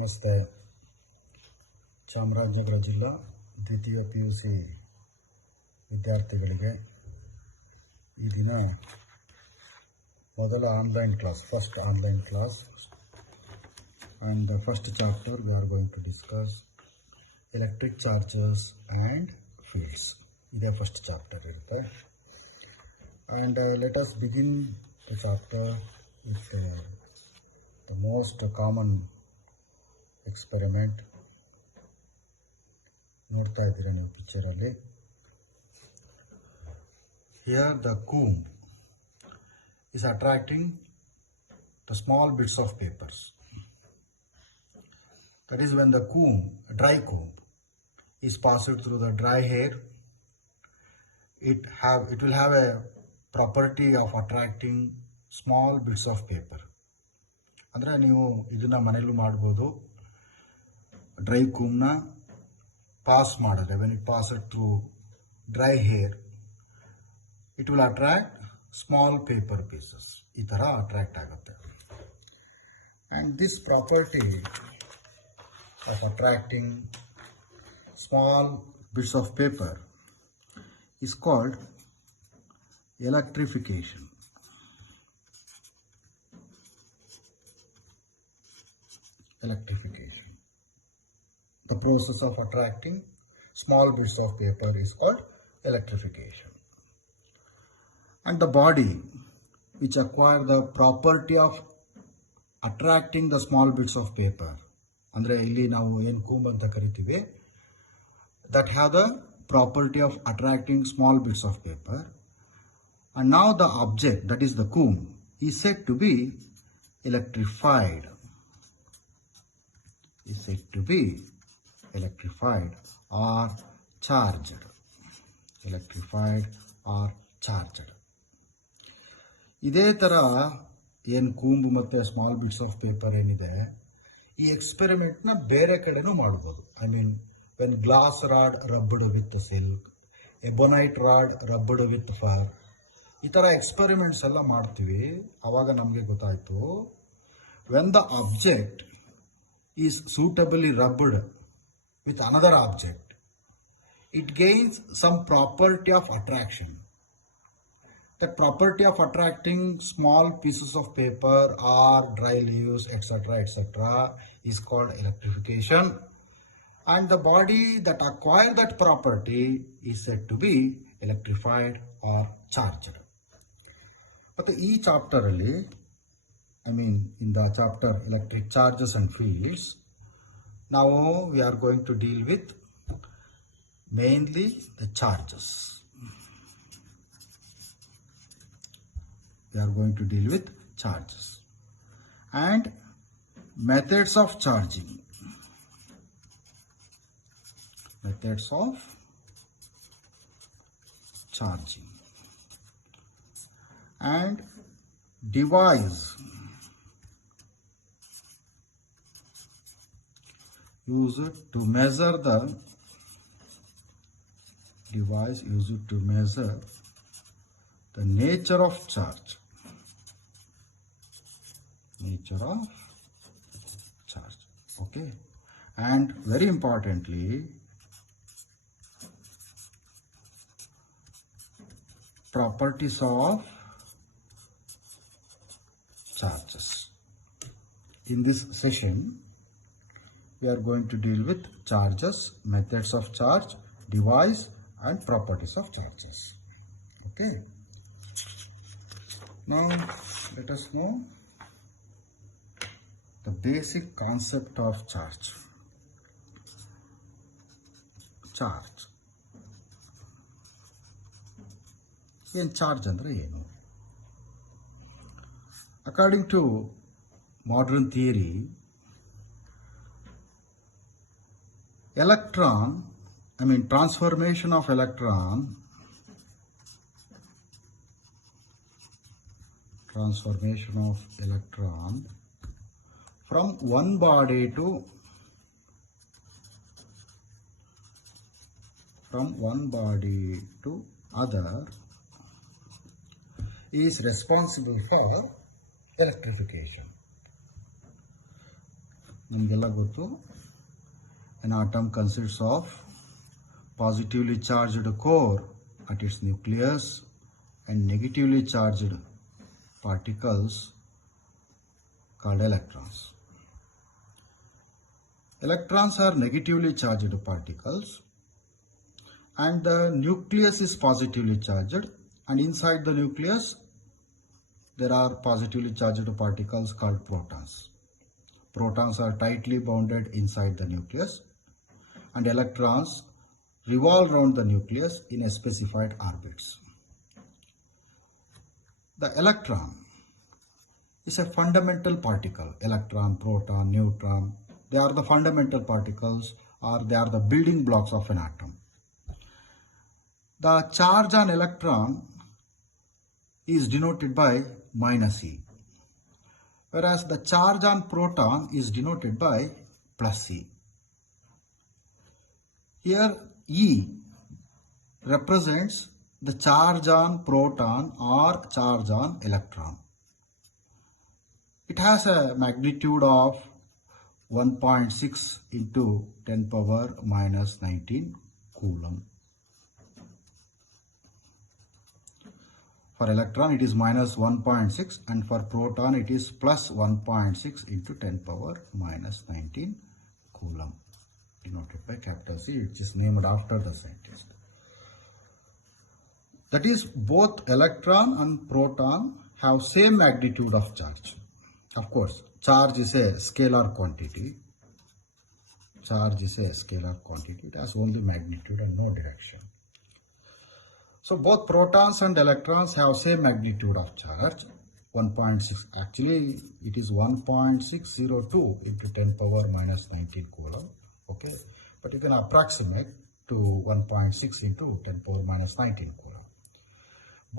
ನಮಸ್ತೆ. ಚಾಮರಾಜನಗರ ಜಿಲ್ಲಾ ದ್ವಿತೀಯ PUC ವಿದ್ಯಾರ್ಥಿಗಳಿಗೆ ಈ ದಿನ ಮೊದಲ online class, first online class, and the first chapter we are going to discuss electric charges and fields. This is first chapter irutte, and let us begin the chapter with the most common experiment. ನೋಡ್ತಾ ಇದ್ದೀರಾ ನೀವು picture ಅಲ್ಲಿ. Here the comb is attracting the small bits of papers. That is when the comb, dry comb, is passed through the dry hair. It will have a property of attracting small bits of paper. ಅಂದರೆ ನೀವು ಇದನ್ನ ಮನೆಯಲ್ಲೂ ಮಾಡ್ಬೋದು. Dry ಕೂಮ್ನ pass ಮಾಡಿದ್ರೆ, when it pass through dry hair, it will attract small paper pieces. ಈ ಥರ attract ಆಗುತ್ತೆ. And this property of attracting small bits of paper is called electrification. Electrification. The process of attracting small bits of paper is called electrification. And the body which acquire the property of attracting the small bits of paper, ಅಂದರೆ ಇಲ್ಲಿ ನಾವು ಏನು ಕೂಂಬ್ ಅಂತ ಕರಿತೀವಿ, that have the property of attracting small bits of paper, and now the object, that is the comb, is said to be electrified. Is said to be electrified or charged. Electrified or charged. ಇದೇ ಥರ ಏನು ಕೂಂಬ್ ಮತ್ತು small bits of paper ಏನಿದೆ, ಈ ಎಕ್ಸ್ಪೆರಿಮೆಂಟ್ನ ಬೇರೆ ಕಡೆನೂ ಮಾಡ್ಬೋದು. I mean, when glass rod rubbed with silk, ebonite rod rubbed with fur, ಈ ಥರ ಎಕ್ಸ್ಪೆರಿಮೆಂಟ್ಸ್ ಎಲ್ಲ ಮಾಡ್ತೀವಿ. ಆವಾಗ ನಮಗೆ ಗೊತ್ತಾಯಿತು, when the object is suitably rubbed with another object, it gains some property of attraction. The property of attracting small pieces of paper or dry leaves, etc., is called electrification. And the body that acquire that property is said to be electrified or charged. But ಈ chapter ಅಲ್ಲಿ, in the chapter electric charges and fields, now we are going to deal with mainly the charges. We are going to deal with charges and methods of charging. Methods of charging and device used to measure the nature of charge. Okay, and very importantly, properties of charges. In this session, we are going to deal with charges, methods of charge, device, and properties of charges. Okay. Now, let us know the basic concept of charge. Charge. ಏನು charge ಅಂದರೆ ಏನು? According to modern theory, electron, transformation of electron from one body to other is responsible for electrification. ನಮಗೆಲ್ಲ ಗೊತ್ತು, an atom consists of positively charged core at its nucleus and negatively charged particles called electrons. Electrons are negatively charged particles and the nucleus is positively charged, and inside the nucleus there are positively charged particles called protons. Protons are tightly bounded inside the nucleus and electrons revolve around the nucleus in a specified orbits. The electron is a fundamental particle. Electron, proton, neutron, they are the fundamental particles, or they are the building blocks of an atom. The charge on electron is denoted by -E, whereas the charge on proton is denoted by +E. Here E represents the charge on proton or charge on electron. It has a magnitude of 1.6 into 10 power minus 19 coulomb. For electron it is minus 1.6 and for proton it is plus 1.6 into 10 power minus 19 coulomb, denoted by capital C, which is named after the scientist. That is, both electron and proton have same magnitude of charge. Of course, charge is a scalar quantity. Charge is a scalar quantity. It has only magnitude and no direction. So both protons and electrons have same magnitude of charge, 1.6. Actually, it is 1.602 into 10 power minus 19 coulomb. Okay, but you can approximate to 1.6 into 10 power minus 19 coulomb.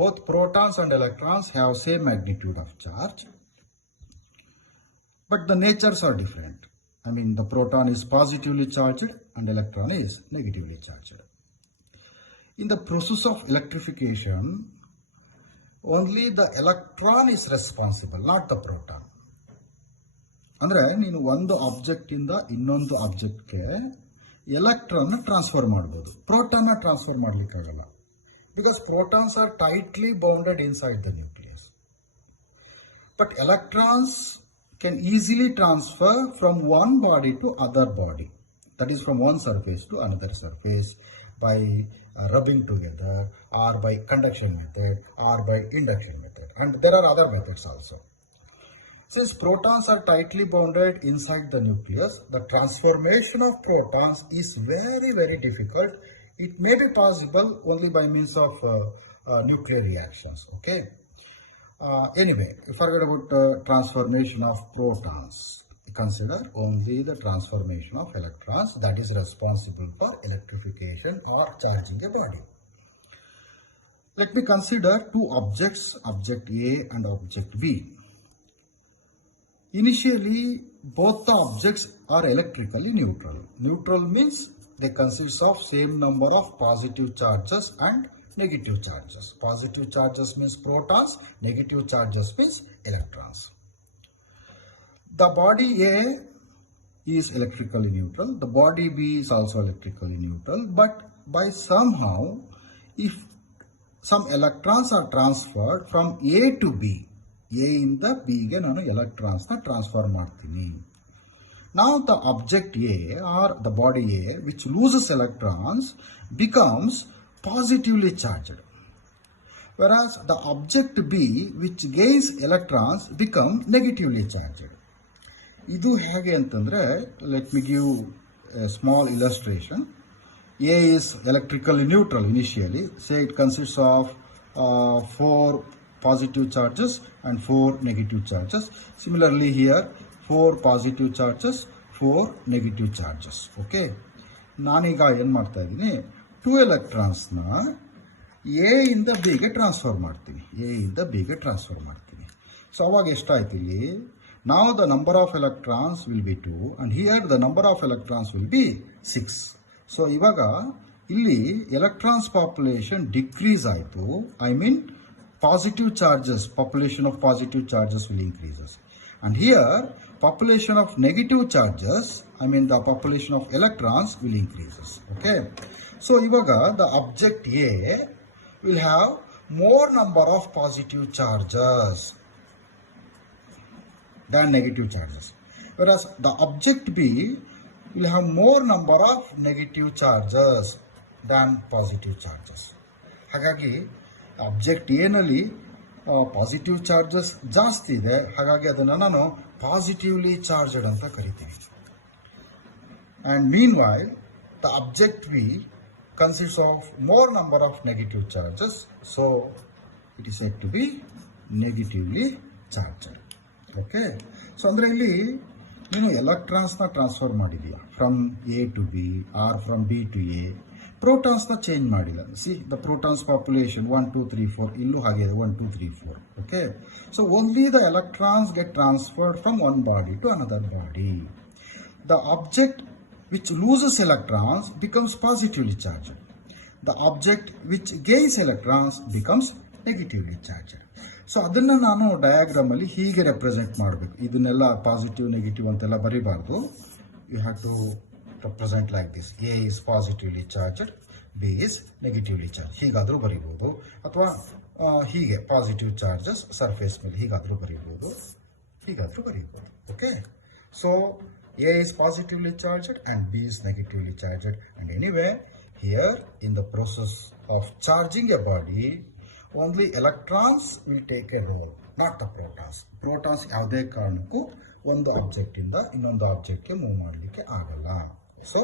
Both protons and electrons have same magnitude of charge, but the natures are different. I mean, the proton is positively charged and electron is negatively charged. In the process of electrification, only the electron is responsible, not the proton. ಅಂದರೆ ನೀನು ಒಂದು ಆಬ್ಜೆಕ್ಟಿಂದ ಇನ್ನೊಂದು ಆಬ್ಜೆಕ್ಟ್ಗೆ ಎಲೆಕ್ಟ್ರಾನ್ನ transfer ಮಾಡ್ಬೋದು, ಪ್ರೋಟಾನ್ನ transfer ಮಾಡಲಿಕ್ಕಾಗಲ್ಲ. Because protons are tightly bounded inside the nucleus. But electrons can easily transfer from one body to other body, that is from one surface to another surface, by rubbing together or by conduction method or by induction method, and there are other methods also. Since protons are tightly bounded inside the nucleus, the transformation of protons is very, very difficult. It may be possible only by means of nuclear reactions. Okay. Anyway, forget about transformation of protons. Consider only the transformation of electrons that is responsible for electrification or charging a body. Let me consider two objects, object A and object B. Initially, both the objects are electrically neutral. Neutral means they consist of same number of positive charges and negative charges. Positive charges means protons, negative charges means electrons. The body A is electrically neutral, the body B is also electrically neutral, but by somehow, if some electrons are transferred from A to B, A ಇಂದ B ಗೆ ನಾನು electrons ನ transfer ಮಾಡ್ತೀನಿ. Now the object A or the body A which loses electrons becomes positively charged, whereas the object B which gains electrons become negatively charged. ಇದು ಹೇಗೆ ಅಂತಂದ್ರೆ, let me give a small illustration. A is electrically neutral initially. Say it consists of 4 positive charges and 4 negative charges. Similarly here 4 positive charges, 4 negative charges. Okay, ನಾನೀಗ ಏನು ಮಾಡ್ತಾ ಇದ್ದೀನಿ, 2 ಎಲೆಕ್ಟ್ರಾನ್ಸ್ನ A ಇಂದ ಬಿಗೆ transfer ಮಾಡ್ತೀನಿ. ಸೊ ಅವಾಗ ಎಷ್ಟಾಯ್ತು ಇಲ್ಲಿ, now the number of electrons will be 2 and here the number of electrons will be 6. So ಇವಾಗ ಇಲ್ಲಿ ಎಲೆಕ್ಟ್ರಾನ್ಸ್ ಪಾಪ್ಯುಲೇಷನ್ ಡಿಕ್ರೀಸ್ ಆಯಿತು. I mean positive charges, population of positive charges will increases. And here population of negative charges, I mean the population of electrons will increases. Okay, so ivaga the object A will have more number of positive charges than negative charges, whereas the object B will have more number of negative charges than positive charges. ಹಾಗಾಗಿ object ಎನಲ್ಲಿ positive charges ಜಾಸ್ತಿ ಇದೆ, ಹಾಗಾಗಿ ಅದನ್ನು ನಾನು positively charged ಅಂತ ಕರಿತೀನಿ. And meanwhile the object B consist of more number of negative charges, so it is said to be negatively charged. Okay, so ಅಂದರೆ ಇಲ್ಲಿ ನೀನು ಎಲೆಕ್ಟ್ರಾನ್ಸ್ನ ಟ್ರಾನ್ಸ್ಫರ್ ಮಾಡಿದೀಯ from A to B or from B to A. ಪ್ರೋಟಾನ್ಸ್ನ change ಮಾಡಿಲ್ಲ. See the protons population 1 2 3 4 ಇಲ್ಲೂ ಹಾಗೆ 1 2 3 4. Okay, so only the electrons get transferred from one body to another body. The object which loses electrons becomes positively charged. The object which gains electrons becomes negatively charged. So ಅದನ್ನು ನಾನು diagram ಅಲ್ಲಿ ಹೀಗೆ represent ಮಾಡಬೇಕು. ಇದನ್ನೆಲ್ಲ positive negative ಅಂತೆಲ್ಲ ಬರೀಬಾರ್ದು. You have to represent like this. A is positively charged, B is negatively charge. ಹೀಗಾದರೂ ಬರೀಬಹುದು, ಅಥವಾ ಹೀಗೆ ಪಾಸಿಟಿವ್ ಚಾರ್ಜಸ್ ಸರ್ಫೇಸ್ ಮೇಲೆ ಹೀಗಾದರೂ ಬರೀಬಹುದು, ಹೀಗಾದರೂ ಬರೀಬಹುದು. Okay, so A is positively charged and B is negatively charged, and anyway here in the process of charging a body only electrons will take a role, not the protons. Protons ಯಾವುದೇ ಕಾರಣಕ್ಕೂ ಒಂದು object ಇಂದ ಇನ್ನೊಂದು ಆಬ್ಜೆಕ್ಟ್ಗೆ move ಮಾಡಲಿಕ್ಕೆ ಆಗಲ್ಲ. So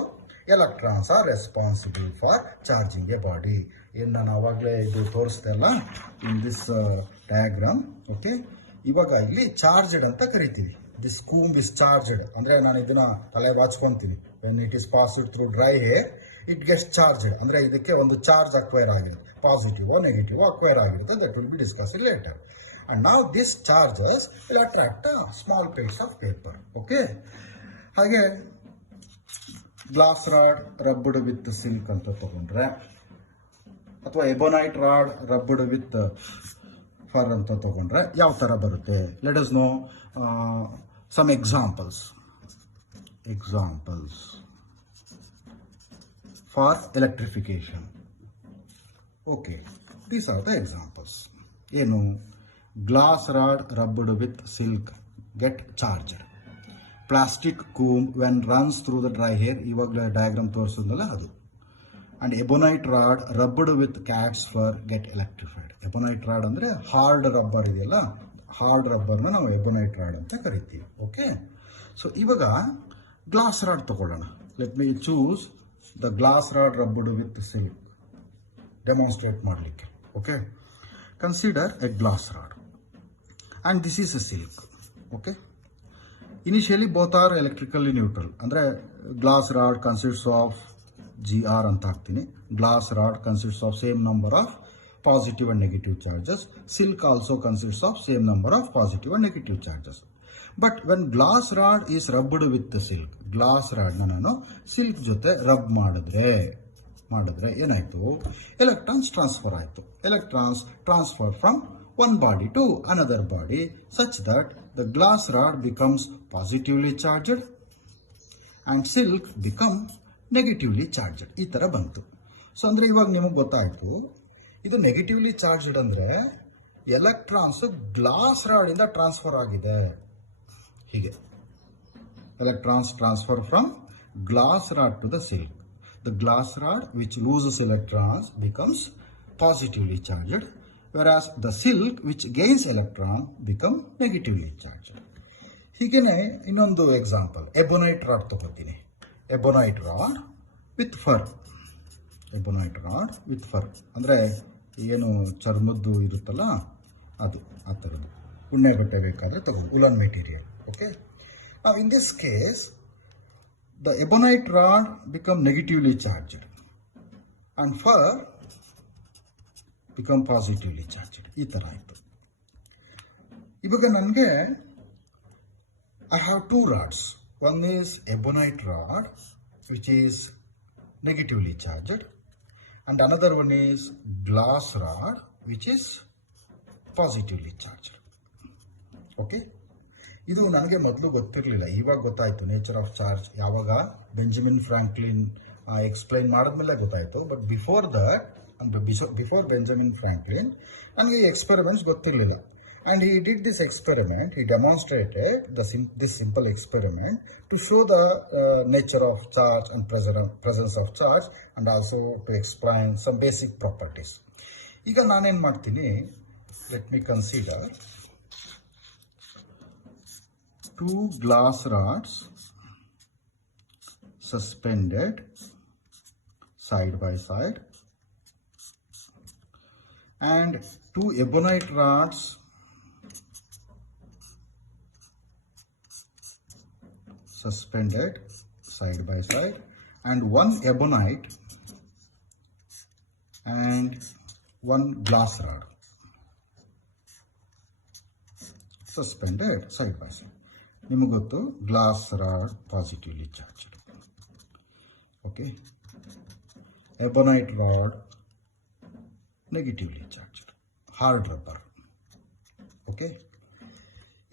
electrons are responsible for charging A body. ಏನು ನಾನು ಆವಾಗಲೇ ಇದು ತೋರಿಸ್ದೆ ಅಲ್ಲ ಇನ್ ದಿಸ್ ಡಯಾಗ್ರಾಮ್. ಓಕೆ, ಇವಾಗ ಇಲ್ಲಿ ಚಾರ್ಜಡ್ ಅಂತ ಕರಿತೀವಿ. ದಿಸ್ ಕೂಂಬ್ ಇಸ್ ಚಾರ್ಜಡ್ ಅಂದ್ರೆ ನಾನು ಇದನ್ನ ತಲೆ ಬಾಚ್ಕೊಂತೀನಿ. When it is passed through dry hair it gets charged ಅಂದ್ರೆ ಇದಕ್ಕೆ ಒಂದು ಚಾರ್ಜ್ ಅಕ್ವೈರ್ ಆಗಿರುತ್ತೆ, ಪಾಸಿಟಿವ್ ನೆಗೆಟಿವ್ ಅಕ್ವೈರ್ ಆಗಿರುತ್ತೆ. That will be discussed later. And now this charges will attract small plates of paper. Okay, ಹಾಗೆ glass rod rubbed with silk ಅಂತ ತಗೊಂಡ್ರೆ, ಅಥವಾ ebonite rod rubbed with fur ಅಂತ ತಗೊಂಡ್ರೆ ಯಾವ ತರ ಬರುತ್ತೆ? Let us know some examples for electrification. Okay, these are the examples. ಏನು, glass rod rubbed with silk get charged. Plastic comb when runs through the dry hair, ಇವಾಗಲೇ diagram ತೋರಿಸಿದ್ನಲ್ಲ ಅದು. and ebonite rod rubbed with cat's fur get electrified. ebonite rod ಅಂದ್ರೆ hard rubber ಇದೆಯಲ್ಲ, hard ರಬ್ಬರ್ನ ನಾವು ebonite rod ಅಂತ ಕರಿತೀವಿ. Okay, so ಇವಾಗ glass rod ತಗೊಳ್ಳೋಣ. Let me choose the glass rod rubbed with silk demonstrate ಮಾಡಲಿಕ್ಕೆ. Okay, consider a glass rod and this is a silk. Okay, initially both are electrically neutral. ಅಂದ್ರೆ glass rod consists of GR ಅಂತ ಹಾಕ್ತೀನಿ. Glass rod consists of same number of positive and negative charges. Silk also consists of same number of positive and negative charges. But when glass rod is rubbed with the silk, glass rod ನಾನು silk ಜೊತೆ rub ಮಾಡಿದ್ರೆ ಏನಾಯ್ತು? Electrons transfer ಆಯಿತು. Electrons transfer from one body to another body such that the glass rod becomes positively charged and silk become negatively charged. ಈ ತರ ಬಂತು. So ಅಂದ್ರೆ ಇವಾಗ ನಿಮಗೆ ಗೊತ್ತಾಯ್ತು ಇದು ನೆಗೆಟಿವ್ಲಿ ಚಾರ್ಜ್ಡ್ ಅಂದ್ರೆ ಎಲೆಕ್ಟ್ರಾನ್ಸ್ ಗ್ಲಾಸ್ ರಾಡ್ ಇಂದ ಟ್ರಾನ್ಸ್ಫರ್ ಆಗಿದೆ. ಹೀಗೆ electrons transfer from glass rod to the silk. The glass rod which loses electrons becomes positively charged, whereas the silk which gains electron become negatively charged. ಹೀಗೇನೆ ಇನ್ನೊಂದು example, ebonite rod ತಗೋತೀನಿ. Ebonite rod with fur. Ebonite rod with fur ಅಂದರೆ ಏನು ಚರ್ಮದ್ದು ಇರುತ್ತಲ್ಲ ಅದು, ಆ ಥರದ್ದು. ಉಣ್ಣೆ ಬಟ್ಟೆ ಬೇಕಾದರೆ ತಗೊಂಡು ಉಲನ್ ಮೆಟೀರಿಯಲ್. ಓಕೆ, ನಾವು in this case the ebonite rod become negatively charged and fur become positively charged. ಈ ಥರ ಆಯಿತು. ಇವಾಗ ನನಗೆ I have two rods. One is ebonite rod which is negatively charged and another one is glass rod which is positively charged. Okay, ಇದು ನನಗೆ ಮೊದಲು ಗೊತ್ತಿರಲಿಲ್ಲ, ಇವಾಗ ಗೊತ್ತಾಯಿತು ನೇಚರ್ ಆಫ್ ಚಾರ್ಜ್. ಯಾವಾಗ ಬೆಂಜಮಿನ್ ಫ್ರಾಂಕ್ಲಿನ್ ಎಕ್ಸ್ಪ್ಲೈನ್ ಮಾಡಿದ್ಮೇಲೆ ಗೊತ್ತಾಯಿತು. ಬಟ್ ಬಿಫೋರ್ ಬೆಂಜಮಿನ್ ಫ್ರಾಂಕ್ಲಿನ್ ನನಗೆ ಈ ಎಕ್ಸ್ಪೆರಿಮೆಂಟ್ಸ್ ಗೊತ್ತಿರಲಿಲ್ಲ. And he did this experiment, he demonstrated this simple experiment to show the nature of charge and presence of charge, and also to explain some basic properties. ಈಗ ನಾನೇನು ಮಾಡ್ತೀನಿ, let me consider 2 glass rods suspended side by side and 2 ebonite rods suspended side by side and 1 ebonite and 1 glass rod suspended side by side. ನಿಮಗೆ ಗೊತ್ತು glass rod positively charged, okay, ebonite rod negatively charged, hard rubber. Okay,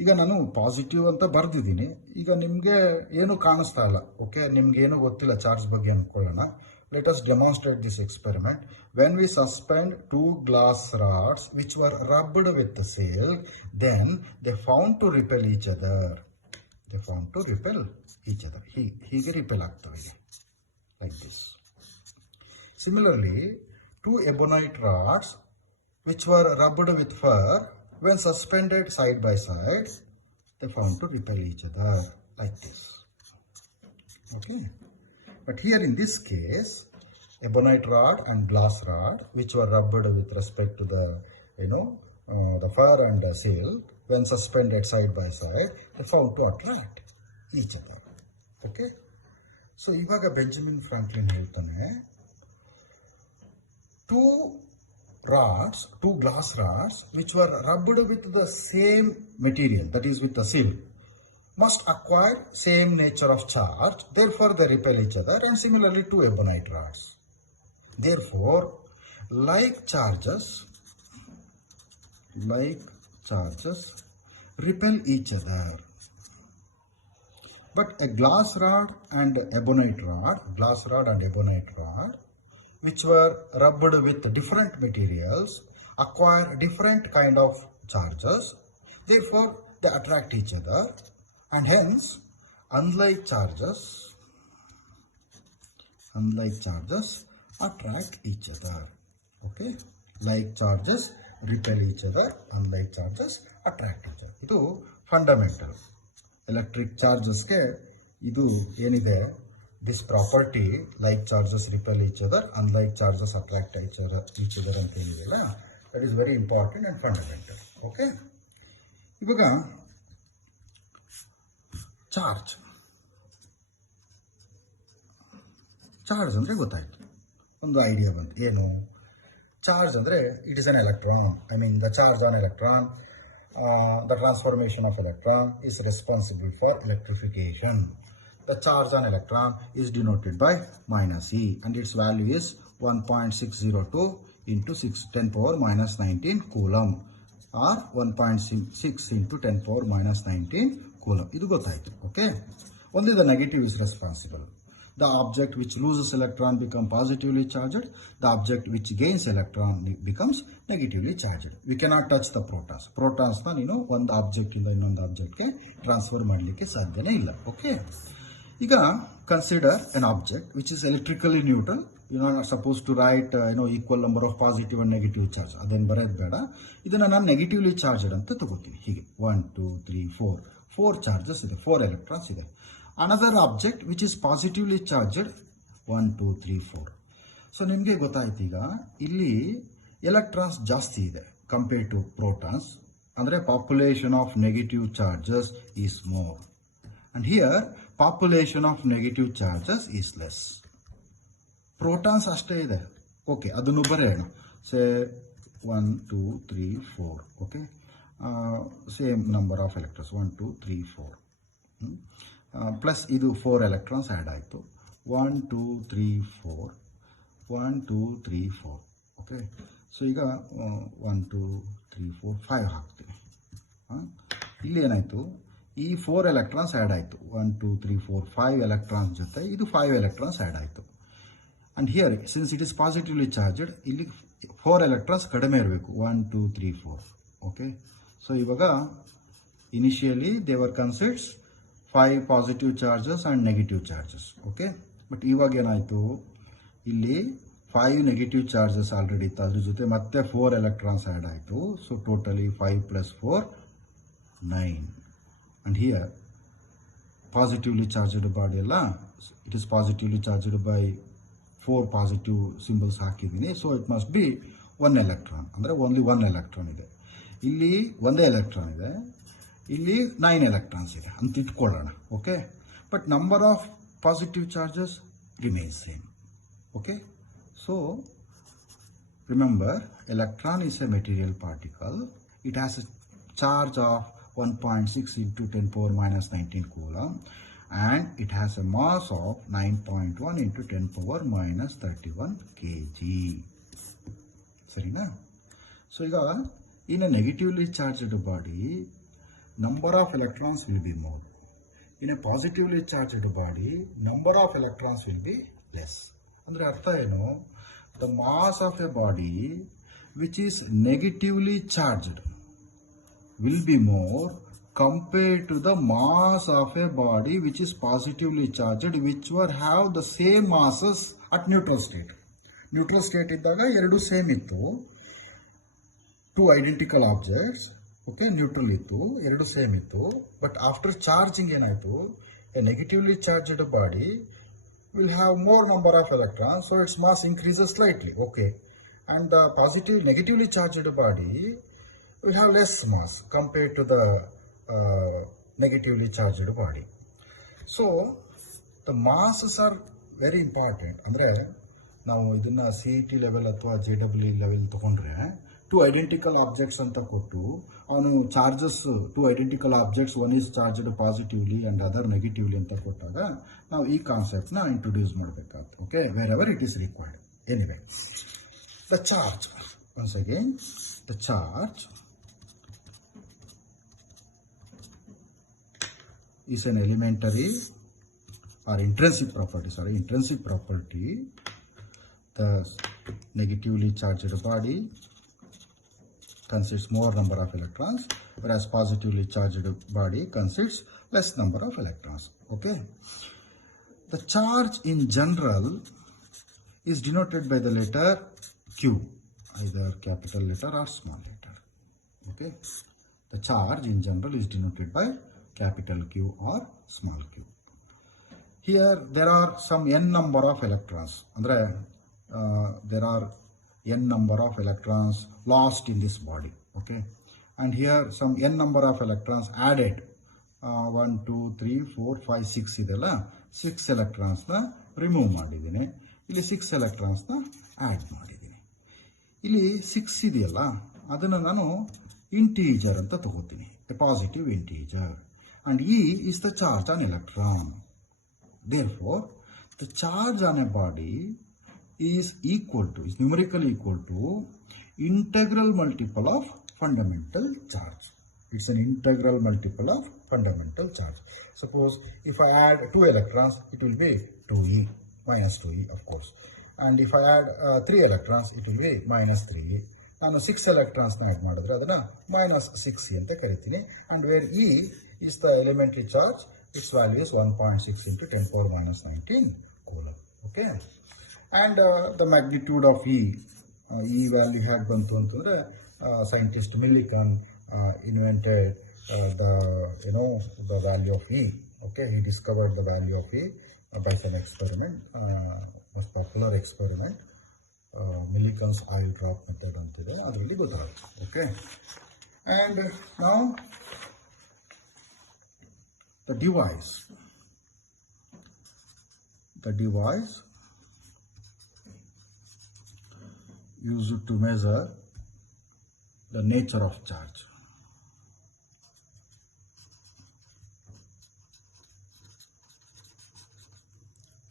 ಈಗ ನಾನು positive ಅಂತ ಬರೆದಿದ್ದೀನಿ. ಈಗ ನಿಮಗೆ ಏನು ಕಾಣಿಸ್ತಾ ಇಲ್ಲ, ಓಕೆ, ನಿಮ್ಗೇನು ಗೊತ್ತಿಲ್ಲ ಚಾರ್ಜ್ ಬಗ್ಗೆ ಅಂದ್ಕೊಳ್ಳೋಣ. Let us demonstrate this experiment. When we suspend 2 glass rods which were rubbed with the silk, then they found to repel each other. ಹೀಗೆ ರಿಪೆಲ್ ಆಗ್ತವೆ, like this. Similarly, 2 ebonite rods which were rubbed with fur, when suspended side by side, they found to repel each other, like this. Okay, but here in this case, ebonite rod and glass rod which were rubbed with respect to the the fur and the silk, when suspended side by side, they found to attract each other. Okay, so ಇವಾಗ Benjamin Franklin ಹೇಳ್ತಾನೆ, 2 glass rods which were rubbed with the same material, that is with the silk, must acquire same nature of charge, therefore they repel each other. And similarly 2 ebonite rods, therefore like charges repel each other. But a glass rod and ebonite rod which were rubbed with different materials acquire different kind of charges, therefore they attract each other, and hence unlike charges attract each other. Okay, like charges repel each other, unlike charges attract each other. ಇದು fundamental electric ಚಾರ್ಜಸ್ಗೆ ಇದು ಏನಿದೆ, this property, like charges repel each other, unlike charges attract each other ಅಂತ ಏನಿದೆಯಲ್ಲ, that is very important and fundamental. Okay, ಇವಾಗ charge ಅಂದರೆ ಗೊತ್ತಾಯ್ತು, ಒಂದು idea ಬಂತು. ಏನು ಚಾರ್ಜ್ ಅಂದರೆ? It is an electron. I mean the charge on electron, the transformation of electron is responsible for electrification. The charge on electron is denoted by -e and its value is 1.602 into 10 power minus 19 coulomb or 1.6 into 10 power minus 19 coulomb. ಇದು ಗೊತ್ತಾಯ್ತು. Okay, only the negative is responsible. The object which loses electron becomes positively charged. The object which gains electron becomes negatively charged. We cannot touch the protons. Protons na ನೀನು ಒಂದು object ಇಂದ ಇನ್ನೊಂದು ಆಬ್ಜೆಕ್ಟ್ಗೆ transfer ಮಾಡಲಿಕ್ಕೆ ಸಾಧ್ಯನೇ ಇಲ್ಲ. Okay, ಈಗ consider an object which is electrically neutral. You are not supposed to write equal number of positive and negative charge. ಅದನ್ನು ಬರೆಯೋದು ಬೇಡ. ಇದನ್ನು ನಾನು ನೆಗೆಟಿವ್ಲಿ ಚಾರ್ಜಡ್ ಅಂತ ತಗೋತೀನಿ. ಹೀಗೆ 1 2 3 4 ಚಾರ್ಜಸ್ ಇದೆ, 4 ಎಲೆಕ್ಟ್ರಾನ್ಸ್ ಇದೆ. Another object which is positively charged 1 2 3 4. So ನಿಮಗೆ ಗೊತ್ತಾಯ್ತು, ಈಗ ಇಲ್ಲಿ ಎಲೆಕ್ಟ್ರಾನ್ಸ್ ಜಾಸ್ತಿ ಇದೆ ಕಂಪೇರ್ ಟು ಪ್ರೋಟಾನ್ಸ್. ಅಂದರೆ population of negative charges is more, and here population of negative charges is less. Protons ಅಷ್ಟೇ ಇದೆ. ಓಕೆ, ಅದನ್ನು ಬರೆಯೋಣ. ಸೇ 1 2 3 4. Okay, same number of electrons 1 2 3 4 plus ಇದು 4 ಎಲೆಕ್ಟ್ರಾನ್ಸ್ ಆ್ಯಡ್ ಆಯಿತು. 1 2 3 4 1 2 3 4. ಓಕೆ, ಸೊ ಈಗ 1 2 3 4 5 ಹಾಕ್ತೀನಿ. ಇಲ್ಲಿ ಏನಾಯಿತು, ಈ 4 ಎಲೆಕ್ಟ್ರಾನ್ಸ್ ಆ್ಯಡ್ ಆಯಿತು. 1 2 3 4 5 ಎಲೆಕ್ಟ್ರಾನ್ಸ್ ಜೊತೆ ಇದು 5 ಎಲೆಕ್ಟ್ರಾನ್ಸ್ ಆ್ಯಡ್ ಆಯಿತು. And here since it is positively charged, ಇಲ್ಲಿ 4 ಎಲೆಕ್ಟ್ರಾನ್ಸ್ ಕಡಿಮೆ ಇರಬೇಕು. 1 2 3 4. ಓಕೆ, ಸೊ ಇವಾಗ initially they were considers 5 positive charges and negative charges. Okay, but ಇವಾಗ ಏನಾಯಿತು, ಇಲ್ಲಿ 5 ನೆಗೆಟಿವ್ ಚಾರ್ಜಸ್ ಆಲ್ರೆಡಿ ಇತ್ತು, ಅದ್ರ ಜೊತೆ ಮತ್ತೆ 4 ಎಲೆಕ್ಟ್ರಾನ್ಸ್ ಆ್ಯಡ್ ಆಯಿತು. So totally 5 + 4 9. And here positively charged body alla, it is positively charged by 4 positive symbols ಹಾಕಿದ್ದೀನಿ. So it must B 1 electron, ಅಂದರೆ ಓನ್ಲಿ 1 ಎಲೆಕ್ಟ್ರಾನ್ ಇದೆ. ಇಲ್ಲಿ ಒಂದೇ ಎಲೆಕ್ಟ್ರಾನ್ ಇದೆ, ಇಲ್ಲಿ 9 ಎಲೆಕ್ಟ್ರಾನ್ಸ್ ಇದೆ ಅಂತ ಇಟ್ಕೊಳ್ಳೋಣ. Okay, but number of positive charges remains same. Okay, so remember electron is a material particle. It has a charge of 1.6 into 10 power minus 19 coulomb, and it has a mass of 9.1 into 10 power minus 31 kg. Sarina? So, in a negatively charged body, number of electrons will be more. In a positively charged body, number of electrons will be less. Andre artha eno? The mass of a body which is negatively charged will be more compared to the mass of a body which is positively charged, which will have the same masses at neutral state. Neutral state iddaga eradu same ittu, two identical objects. Okay, neutral ittu, eradu same ittu, but after charging enaitu, a negatively charged body will have more number of electrons, so its mass increases slightly. Okay, and the negatively charged body will have less mass compared to the negatively charged body. So the masses are very important. Andre ನಾವು ಇದನ್ನ CET level ಅಥವಾ JEE level ತಗೊಂಡ್ರೆ 2 identical objects ಅಂತ ಕೊಟ್ಟು ಅವನು charges 2 identical objects, one is charged positively and other negatively ಅಂತ ಕೊಟ್ಟಾಗ ನಾವು ಈ ಕಾನ್ಸೆಪ್ಟ್ ನ ಇಂಟ್ರೊಡ್ಯೂಸ್ ಮಾಡಬೇಕಾಗುತ್ತೆ. Okay, wherever it is required. Anyway, the charge, once again, the charge is an elementary or intrinsic property. The negatively charged body consists more number of electrons, whereas positively charged body consists less number of electrons. Okay, the charge in general is denoted by the letter Q, either capital letter or small letter. Okay, the charge in general is denoted by capital Q or small q. Here there are some n number of electrons. Andre there are n number of electrons lost in this body. Okay, and here some n number of electrons added. 1 2 3 4 5 6 ಇದೆಲ್ಲ 6 electrons ನ remove ಮಾಡಿದ್ದೀನಿ, ಇಲ್ಲಿ 6 electrons ನ add ಮಾಡಿದ್ದೀನಿ. ಇಲ್ಲಿ 6 ಇದೆಯಲ್ಲ ಅದನ್ನು ನಾನು ಇಂಟೀಜರ್ ಅಂತ ತಗೋತೀನಿ, a positive integer, and E is the charge on electron. Therefore the charge on a body is numerically equal to integral multiple of fundamental charge. It's an integral multiple of fundamental charge. Suppose if I add 2 electrons, it will be 2e, minus 2e of course. And if I add 3 electrons, it will be minus 3e. ನಾನು 6 electrons add ಮಾಡಿದ್ರೆ ಅದನ್ನ minus 6e ಅಂತ ಕರಿತೀನಿ. And where E is the elementary charge, its value is 1.6 into 10 power minus 19 coulomb. Okay, and the magnitude of E value had ಬಂತು ಅಂತಂದ್ರೆ scientist Millikan invented the value of E. Okay, he discovered the value of E by an experiment, a popular experiment, Millikan's oil drop method antide, adರಲ್ಲಿ ಗೊತ್ತಾಗುತ್ತೆ. Okay, and now the device used to measure the nature of charge.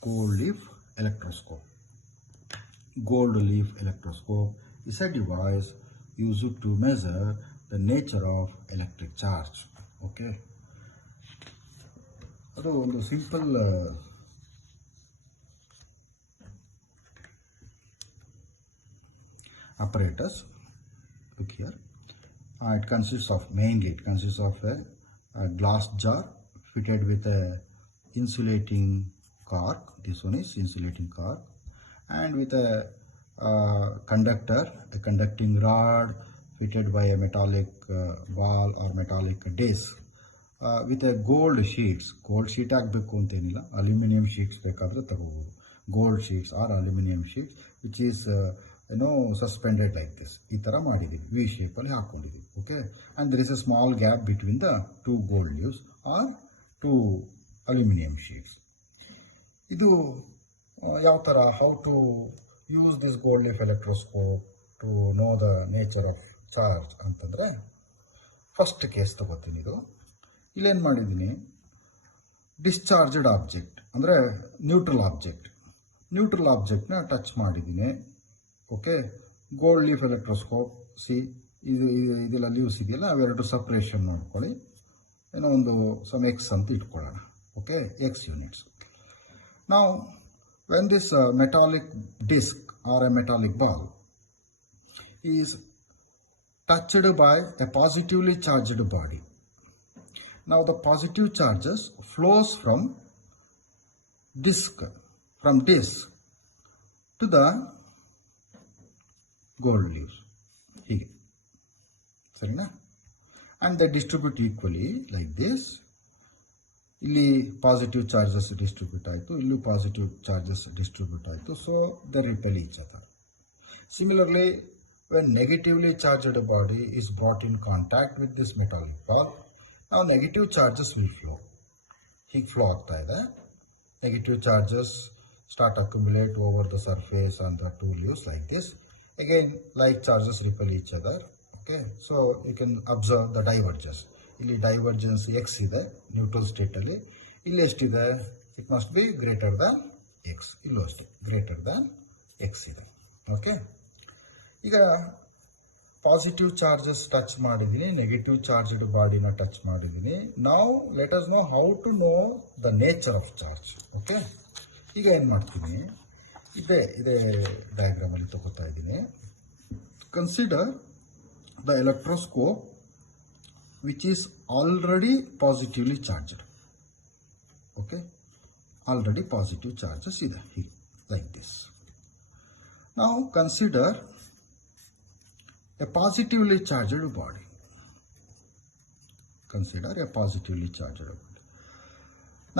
Gold leaf electroscope is a device used to measure the nature of electric charge. Okay, ಅದು ಒಂದು simple apparatus. Look here. It consists of, mainly it consists of a glass jar fitted with a insulating cork. This one is insulating cork, and with a conductor, a conducting rod fitted by a metallic ball or metallic disc with a gold sheets. Gold sheet ಆಗಬೇಕು ಅಂತೇನಿಲ್ಲ, aluminium sheets ಬೇಕಾದರೆ ತಗೋಬೋದು. Gold sheets or aluminium sheet which is suspended like this. ಈ ಥರ ಮಾಡಿದ್ದೀವಿ, V ಶೇಪಲ್ಲಿ ಹಾಕ್ಕೊಂಡಿದ್ದೀವಿ. Okay, and there is a small gap between the 2 gold leaves or 2 aluminium sheets. ಇದು ಯಾವ ಥರ, how to use this gold leaf electroscope to know the nature of charge ಅಂತಂದರೆ, first case ತಗೋತೀನಿ. ಇದು ಇಲ್ಲೇನು ಮಾಡಿದ್ದೀನಿ, ಡಿಸ್ಚಾರ್ಜ್ಡ್ ಆಬ್ಜೆಕ್ಟ್ ಅಂದರೆ neutral ಆಬ್ಜೆಕ್ಟ್ನ ಟಚ್ ಮಾಡಿದ್ದೀನಿ. ಓಕೆ, ಗೋಲ್ಡ್ ಲೀಫ್ ಎಲೆಕ್ಟ್ರೋಸ್ಕೋಪ್, ಇದೆಲ್ಲ ಲೀವ್ಸ್ ಇದೆಯಲ್ಲ, ಅವೆರಡು ಸಪ್ರೇಷನ್ ಮಾಡ್ಕೊಳ್ಳಿ. ಏನೋ ಒಂದು ಸಮ್ ಎಕ್ಸ್ ಅಂತ ಇಟ್ಕೊಳ್ಳೋಣ. Okay, X units. ನಾವು when this metallic disc or a metallic ball is touched by a positively charged body. Now the positive charges flows from disc to the gold leaves. ಹೀಗೆ ಸರಿನಾ? and they distribute equally like this. ಇಲ್ಲಿ positive charges distribute ಆಯಿತು, ಇಲ್ಲೂ positive charges distribute ಆಯಿತು. So they repel each other. Similarly, when negatively charged body is brought in contact with this metallic ball, now negative charges will flow. Hige flow ಆಗ್ತಾ ಇದೆ. Negative charges start accumulate over the surface on the 2 leaves like this. Again, like charges repel each other. Okay, so you can observe the divergence. ಇಲ್ಲಿ divergence X ಇದೆ neutral ಸ್ಟೇಟಲ್ಲಿ. ಇಲ್ಲಿ ಎಷ್ಟಿದೆ? It must be greater than X. ಇಲ್ಲೂ ಅಷ್ಟೇ greater than X ಇದೆ. Okay, ಈಗ positive charges touch ಮಾಡಿದ್ದೀನಿ, ನೆಗೆಟಿವ್ ಚಾರ್ಜ್ಡ್ ಬಾಡಿನ ಟಚ್ ಮಾಡಿದ್ದೀನಿ. ನಾವು let us know how to know the nature of charge. Okay, ಈಗ ಏನು ಮಾಡ್ತೀನಿ, ಇದೇ ಡಯಾಗ್ರಾಮಲ್ಲಿ ತಗೋತಾ ಇದ್ದೀನಿ. Consider the electroscope which is already positively charged. Okay, already positive charges ಇದೆ here like this. Now consider a positively charged body. Consider a positively charged body.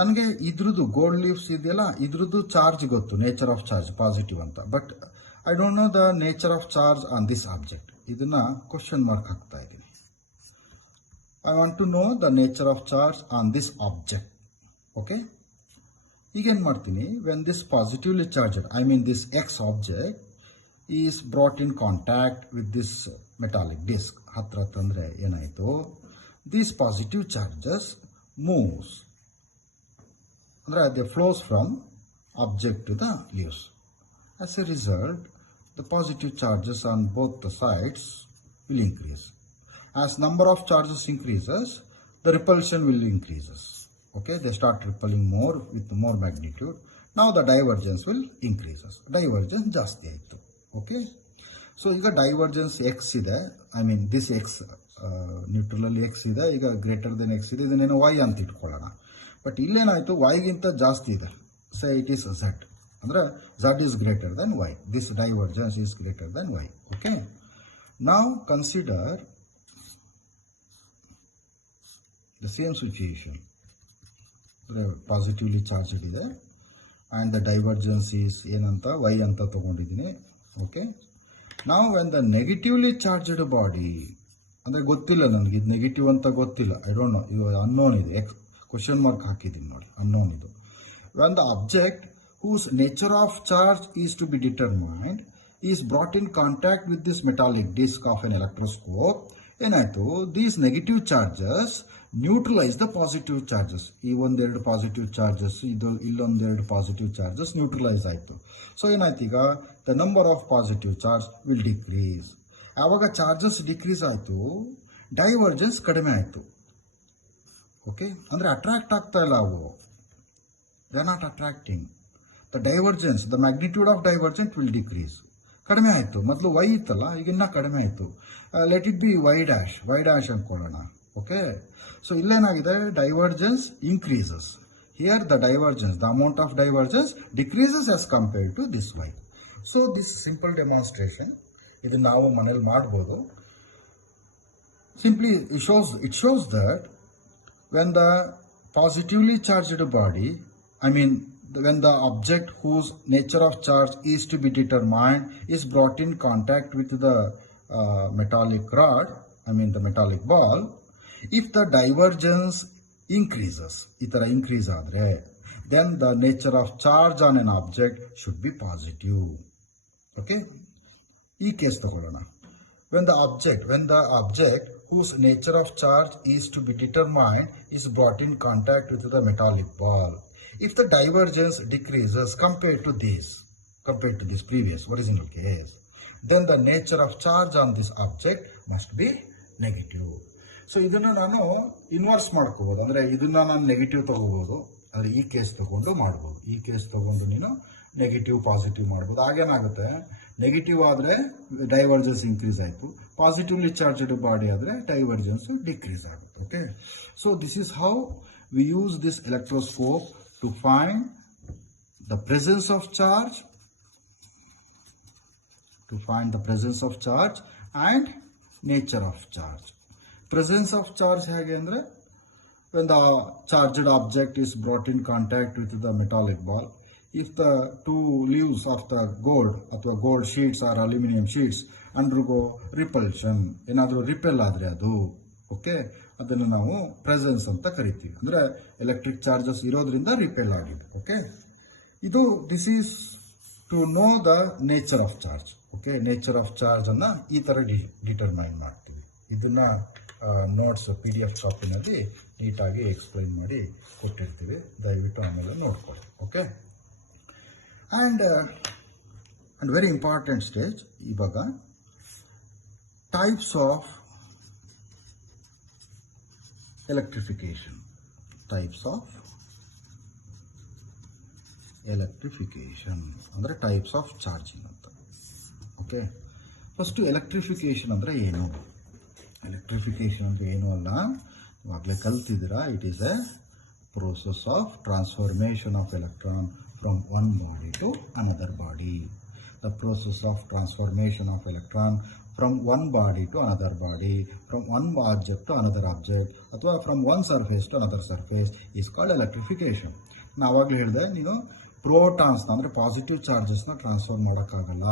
ನನಗೆ ಇದ್ರದ್ದು ಗೋಲ್ಡ್ ಲೀವ್ಸ್ ಇದೆಯಲ್ಲ, ಇದ್ರದ್ದು ಚಾರ್ಜ್ ಗೊತ್ತು, ನೇಚರ್ ಆಫ್ ಚಾರ್ಜ್ ಪಾಸಿಟಿವ್ ಅಂತ. But I don't no the nature of charge on this object. ಇದನ್ನ question mark ಹಾಕ್ತಾ ಇದ್ದೀನಿ. I want to know the nature of charge on this object. Okay, ಈಗ ಏನು ಮಾಡ್ತೀನಿ, when this positively charged, I mean this X object is brought in contact with this metallic disc, ಹತ್ರ ತಂದ್ರೆ ಏನಾಯಿತು, these positive charges moves, ಅಂದರೆ they flows from object to the leaves. As a result, the positive charges on both the sides will increase. As number of charges increases, the repulsion will increases. Okay, they start repelling more with more magnitude. Now the divergence will increases. Divergence ಜಾಸ್ತಿ ಆಯಿತು. Okay, so ಈಗ divergence X ಇದೆ, I mean this X ನ್ಯೂಟ್ರಲಲ್ಲಿ X ಇದೆ, ಈಗ greater than X ಇದೆ, ಇದನ್ನೇನು Y ಅಂತ ಇಟ್ಕೊಳ್ಳೋಣ. ಬಟ್ ಇಲ್ಲೇನಾಯಿತು, ವೈಗಿಂತ ಜಾಸ್ತಿ ಇದೆ. ಸೇ ಇಟ್ ಈಸ್ ಝೆಡ್, ಅಂದರೆ Z is greater than Y. This divergence is greater than Y. Okay, ನಾವು consider the same situation. Positively charged ಇದೆ ಆ್ಯಂಡ್ ದ ಡೈವರ್ಜೆನ್ಸ್ ಈಸ್ ಏನಂತ ವೈ ಅಂತ ತೊಗೊಂಡಿದ್ದೀನಿ. ಓಕೆ, ನಾವು when the negatively charged body, ಅಂದರೆ ಗೊತ್ತಿಲ್ಲ ನನಗೆ, ಇದು ನೆಗೆಟಿವ್ ಅಂತ ಗೊತ್ತಿಲ್ಲ, ಐ ಡೋಂಟ್ ನೋ, ಇದು ಅನ್ನೋನ್ ಇದೆ, ಕ್ವಶನ್ ಮಾರ್ಕ್ ಹಾಕಿದ್ದೀನಿ ನೋಡಿ, ಅನ್ನೋನ್ ಇದು. When the object whose nature of charge is to be determined is brought in contact with this metallic disc of an electroscope, ಏನಾಯಿತು, these negative charges neutralise the positive charges. ಈ ಒಂದೆರಡು positive charges, ಇದು ಇಲ್ಲೊಂದೆರಡು positive charges neutralise ಆಯಿತು. So ಏನಾಯ್ತು, ಈಗ the number of positive charge will decrease. ಯಾವಾಗ charges decrease ಆಯಿತು, ಡೈವರ್ಜೆನ್ಸ್ ಕಡಿಮೆ ಆಯಿತು. ಓಕೆ, ಅಂದರೆ ಅಟ್ರಾಕ್ಟ್ ಆಗ್ತಾ ಇಲ್ಲ ಅವು, they are not attracting. The divergence, the magnitude of divergence will decrease. ಕಡಿಮೆ ಆಯಿತು, ಮೊದಲು y ಇತ್ತಲ್ಲ, ಈಗ ಇನ್ನ ಕಡಿಮೆ ಆಯಿತು. Let it be y dash ಅನ್ಕೊಳ್ಳೋಣ. ಓಕೆ, ಸೊ ಇಲ್ಲೇನಾಗಿದೆ, divergence increases. Here the divergence, the amount of divergence decreases as compared to this y. So this simple demonstration, ಇದನ್ನ ನಾವು ಮನೇಲಿ ಮಾಡ್ಬೋದು. Simply it shows that when the positively charged body, when the object whose nature of charge is to be determined is brought in contact with the metallic rod, the metallic ball, if the divergence increases, increase adre, then the nature of charge on an object should be positive. Okay, ee case tagolona. When the object whose nature of charge is to be determined is brought in contact with the metallic ball, if the divergence decreases compared to this previous original case, then the nature of charge on this object must be negative. So ಇದನ್ನ ನಾನು inverse ಮಾಡ್ಕೋಬಹುದು, ಅಂದ್ರೆ ಇದನ್ನ ನಾನು negative ತಗೋಬಹುದು, ಅಂದ್ರೆ ಈ case ತಗೊಂಡು ಮಾಡಬಹುದು. ಈ ಕೇಸ್ ತಗೊಂಡು ನೀನು ನೆಗೆಟಿವ್ ಪಾಸಿಟಿವ್ ಮಾಡಬಹುದು. ಆಗೇನಾಗುತ್ತೆ, ನೆಗೆಟಿವ್ ಆದರೆ ಡೈವರ್ಜೆನ್ಸ್ ಇನ್ಕ್ರೀಸ್ ಆಯಿತು, ಪಾಸಿಟಿವ್ಲಿ ಚಾರ್ಜ್ಡ್ ಬಾಡಿ ಆದರೆ ಡೈವರ್ಜೆನ್ಸ್ ಡಿಕ್ರೀಸ್ ಆಗುತ್ತೆ. Okay, so this is how we use this electroscope to find the presence of charge and nature of charge. Presence of charge ಹೇಗೆ ಅಂದರೆ, when the charged object is brought in contact with the metallic ball, if the two leaves of the gold sheets or aluminum sheets undergo repulsion, ಏನಾದರೂ repel ಆದರೆ ಅದು, okay, ಅದನ್ನು ನಾವು presence ಅಂತ ಕರಿತೀವಿ. ಅಂದರೆ ಎಲೆಕ್ಟ್ರಿಕ್ ಚಾರ್ಜಸ್ ಇರೋದ್ರಿಂದ ರಿಪೆಲ್ ಆಗಿದೆ. Okay, this is to know the nature of charge. Okay, nature of charge ಅನ್ನ ಈ ಥರ ಡಿಟರ್ಮೈನ್ ಮಾಡ್ತೀವಿ. ಇದನ್ನ ನೋಟ್ಸ್ PDF ಕಾಪಿನಲ್ಲಿ ನೀಟಾಗಿ ಎಕ್ಸ್ಪ್ಲೈನ್ ಮಾಡಿ ಕೊಟ್ಟಿರ್ತೀವಿ, ದಯವಿಟ್ಟು ಆಮೇಲೆ ನೋಡ್ಕೊಳ್ಳಿ. Okay, and very important stage ಇವಾಗ ಟೈಪ್ಸ್ ಆಫ್ ಎಲೆಕ್ಟ್ರಿಫಿಕೇಶನ್. ಅಂದರೆ ಟೈಪ್ಸ್ ಆಫ್ ಚಾರ್ಜಿಂಗ್ ಅಂತ. ಓಕೆ, ಫಸ್ಟು ಎಲೆಕ್ಟ್ರಿಫಿಕೇಶನ್ ಅಂದರೆ ಏನು? ಎಲೆಕ್ಟ್ರಿಫಿಕೇಶನ್ ಅಂದರೆ ಏನೂ ಅಲ್ಲ, ಇವಾಗಲೇ ಕಲ್ತಿದ್ದೀರಾ. It is a process of transformation of electron from one body to another body. The process of transformation of electron from one body to another body, from one object to another object, ಅಥವಾ from one surface to another surface is called electrification. ನಾನು ಆವಾಗಲೇ ಹೇಳಿದೆ, ನೀನು ಪ್ರೋಟಾನ್ಸ್ನ ಅಂದರೆ positive ಚಾರ್ಜಸ್ನ transfer ಮಾಡೋಕ್ಕಾಗಲ್ಲ.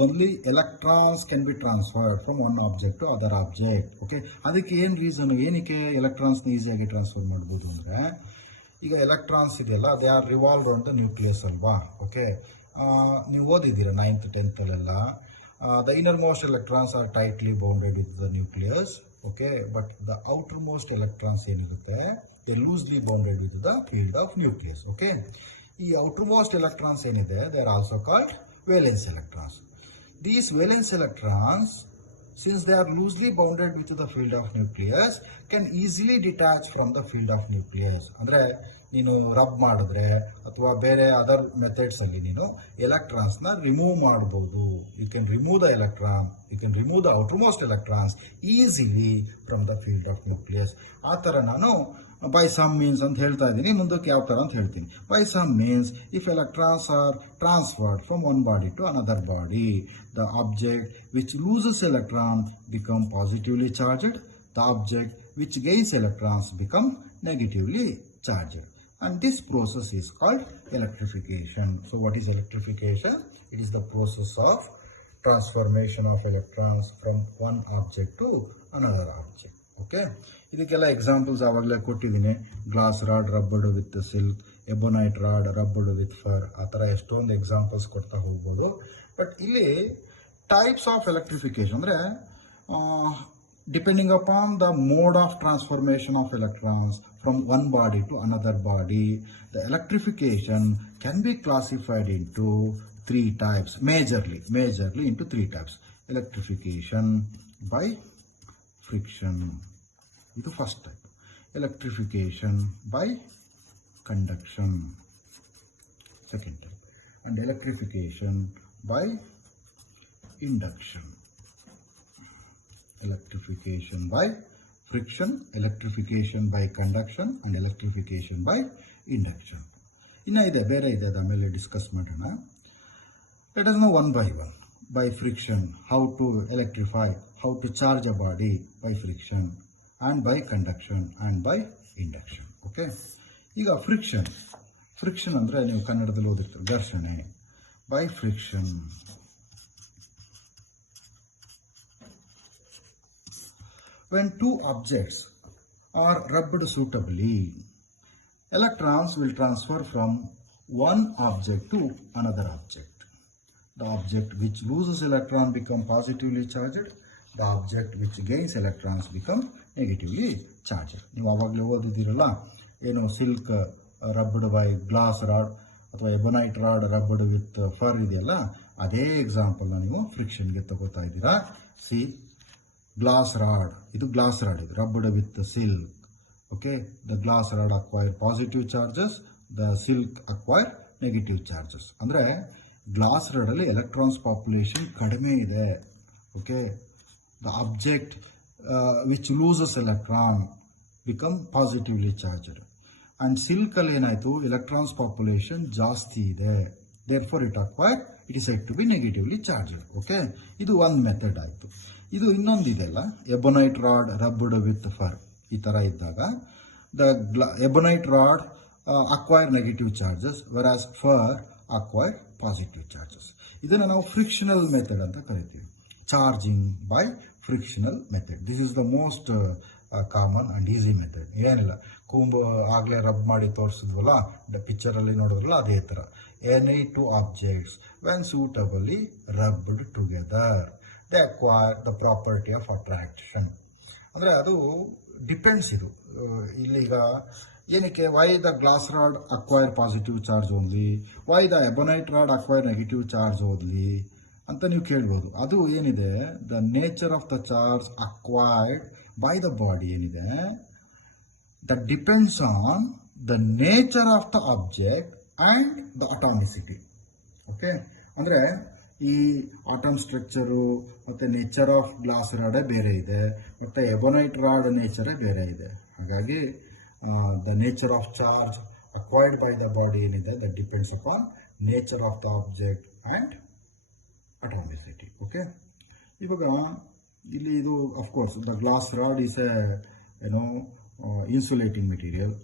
Only electrons can be transferred from one object to other object. Okay, ಅದಕ್ಕೆ ಏನು ರೀಸನ್, ಏನಕ್ಕೆ ಎಲೆಕ್ಟ್ರಾನ್ಸ್ನ ಈಸಿಯಾಗಿ ಟ್ರಾನ್ಸ್ಫರ್ ಮಾಡ್ಬೋದು ಅಂದರೆ, ಈಗ ಎಲೆಕ್ಟ್ರಾನ್ಸ್ ಇದೆಯಲ್ಲ, they are revolve on the nucleus ಅಲ್ವಾ. ಓಕೆ, ನೀವು ಓದಿದ್ದೀರಾ 9th 10th ಅಲ್ಲೆಲ್ಲ, the innermost electrons are tightly bounded with the nucleus. Okay, but the outermost electrons ಏನಿರುತ್ತೆ, they loosely bounded with the field of nucleus. Okay, ಈ outermost electrons ಏನಿದೆ, they are also called valence electrons. These valence electrons, since they are loosely bounded with the field of nucleus, can easily detach from the field of nucleus. ಅಂದರೆ ನೀನು rub ಮಾಡಿದ್ರೆ ಅಥವಾ ಬೇರೆ other ಮೆಥಡ್ಸಲ್ಲಿ ನೀನು ಎಲೆಕ್ಟ್ರಾನ್ಸ್ನ remove ಮಾಡ್ಬೋದು. You can remove the electron, you can remove the outermost electrons easily from the field of nucleus. ಆ ಥರ ನಾನು ಬೈ ಸಮ್ ಮೀನ್ಸ್ ಅಂತ ಹೇಳ್ತಾ ಇದ್ದೀನಿ, ಮುಂದಕ್ಕೆ ಯಾವ ಥರ ಅಂತ ಹೇಳ್ತೀನಿ. By some means if electrons are transferred from one body to another body, the object which loses electrons become positively charged, the object which gains electrons become negatively charged, and this process is called electrification. So what is electrification? It is the process of transformation of electrons from one object to another object. Okay, ಇದಕ್ಕೆಲ್ಲ examples ಆವಾಗಲೇ ಕೊಟ್ಟಿದ್ದೀನಿ. Glass rod rubbed with silk, ebonite rod rubbed with fur, ಆ ಥರ ಎಷ್ಟೊಂದು examples ಕೊಡ್ತಾ ಹೋಗ್ಬೋದು. But ಇಲ್ಲಿ types of electrification ಅಂದರೆ depending upon the mode of transformation of electrons from one body to another body, the electrification can be classified into 3 types, majorly into 3 types. Electrification by friction, ಇದು first type. Electrification by conduction, second type, and electrification by induction. Electrification by friction, electrification by conduction, and electrification by induction. ಇನ್ನ ಇದೆ, ಬೇರೆ ಇದೆ, ಆಮೇಲೆ discuss ಮಾಡೋಣ. Let us no one by one. By friction, how to electrify, how to charge a body by friction, and by conduction, and by induction. Okay, ಈಗ friction ಅಂದರೆ ನೀವು ಕನ್ನಡದಲ್ಲಿ ಓದಿರ್ತೀರಿ ಘರ್ಷಣೆ. By friction, when two objects are rubbed suitably, electrons will transfer from one object to another object. The object which loses electron become positively charged. The object which gains electrons become negatively charged. ನೀವು ಆವಾಗಲೇ ಓದಿದಿರಲ್ಲ, ಏನು silk rubbed by glass rod ಅಥವಾ ebonite rod rubbed with fur ಇದೆಯಲ್ಲ, ಅದೇ ಎಕ್ಸಾಂಪಲ್ನ ನೀವು ಫ್ರಿಕ್ಷನ್ಗೆ ತಗೋತಾ ಇದ್ದೀರಾ. ಸಿ, ಗ್ಲಾಸ್ ರಾಡ್, ಇದು ಗ್ಲಾಸ್ ರಾಡ್, ಇದು rubbed with silk. Okay, the glass rod acquire positive charges, the silk acquire negative charges. ಅಂದರೆ ಗ್ಲಾಸ್ ರಾಡಲ್ಲಿ ಎಲೆಕ್ಟ್ರಾನ್ಸ್ ಪಾಪ್ಯುಲೇಷನ್ ಕಡಿಮೆ ಇದೆ. Okay, the object which loses electron become positively charged. And ಸಿಲ್ಕಲ್ಲಿ ಏನಾಯಿತು, electrons population ಜಾಸ್ತಿ ಇದೆ, therefore it is shed to be negatively charged. Okay, ಇದು ಒಂದು ಮೆಥಡ್ ಆಯಿತು. ಇದು ಇನ್ನೊಂದಿದೆಲ್ಲ, ebonite rod rubbed with fur, ಈ ಥರ ಇದ್ದಾಗ the ebonite rod acquire negative charges, whereas fur acquire positive charges. ಇದನ್ನು ನಾವು ಫ್ರಿಕ್ಷನಲ್ ಮೆಥಡ್ ಅಂತ ಕರಿತೀವಿ. Charging by frictional method, this is the most common and easy method. ಏನಿಲ್ಲ, ಕೂಂಬು ಆಗಲೇ ರಬ್ ಮಾಡಿ ತೋರಿಸಿದ್ವಲ್ಲ, ಪಿಕ್ಚರಲ್ಲಿ ನೋಡಿದ್ರಲ್ಲ, ಅದೇ ಥರ. Any two objects when suitably rubbed together they acquire the property of attraction. ಅಂದರೆ ಅದು ಡಿಪೆಂಡ್ಸ್. ಇದು ಇಲ್ಲೀಗ ಏನಕ್ಕೆ, why the glass rod acquire positive charge only, why the ebonite rod acquire negative charge only ಅಂತ ನೀವು ಕೇಳ್ಬೋದು. ಅದು ಏನಿದೆ, the nature of the charge acquired by the body ಏನಿದೆ, that depends on the nature of the object and the atomicity. Okay, ಅಂದರೆ ಈ atom structure ಮತ್ತು nature of glass ರಾಡೇ ಬೇರೆ ಇದೆ, ಮತ್ತು ಎಬನೈಟ್ ರಾಡ್ ನೇಚರೇ ಬೇರೆ ಇದೆ. ಹಾಗಾಗಿ the nature of charge acquired by the body ಏನಿದೆ, that depends upon nature of the object and atomicity. Okay, ಇವಾಗ ಇಲ್ಲಿ ಇದು of course the glass rod is A insulating material.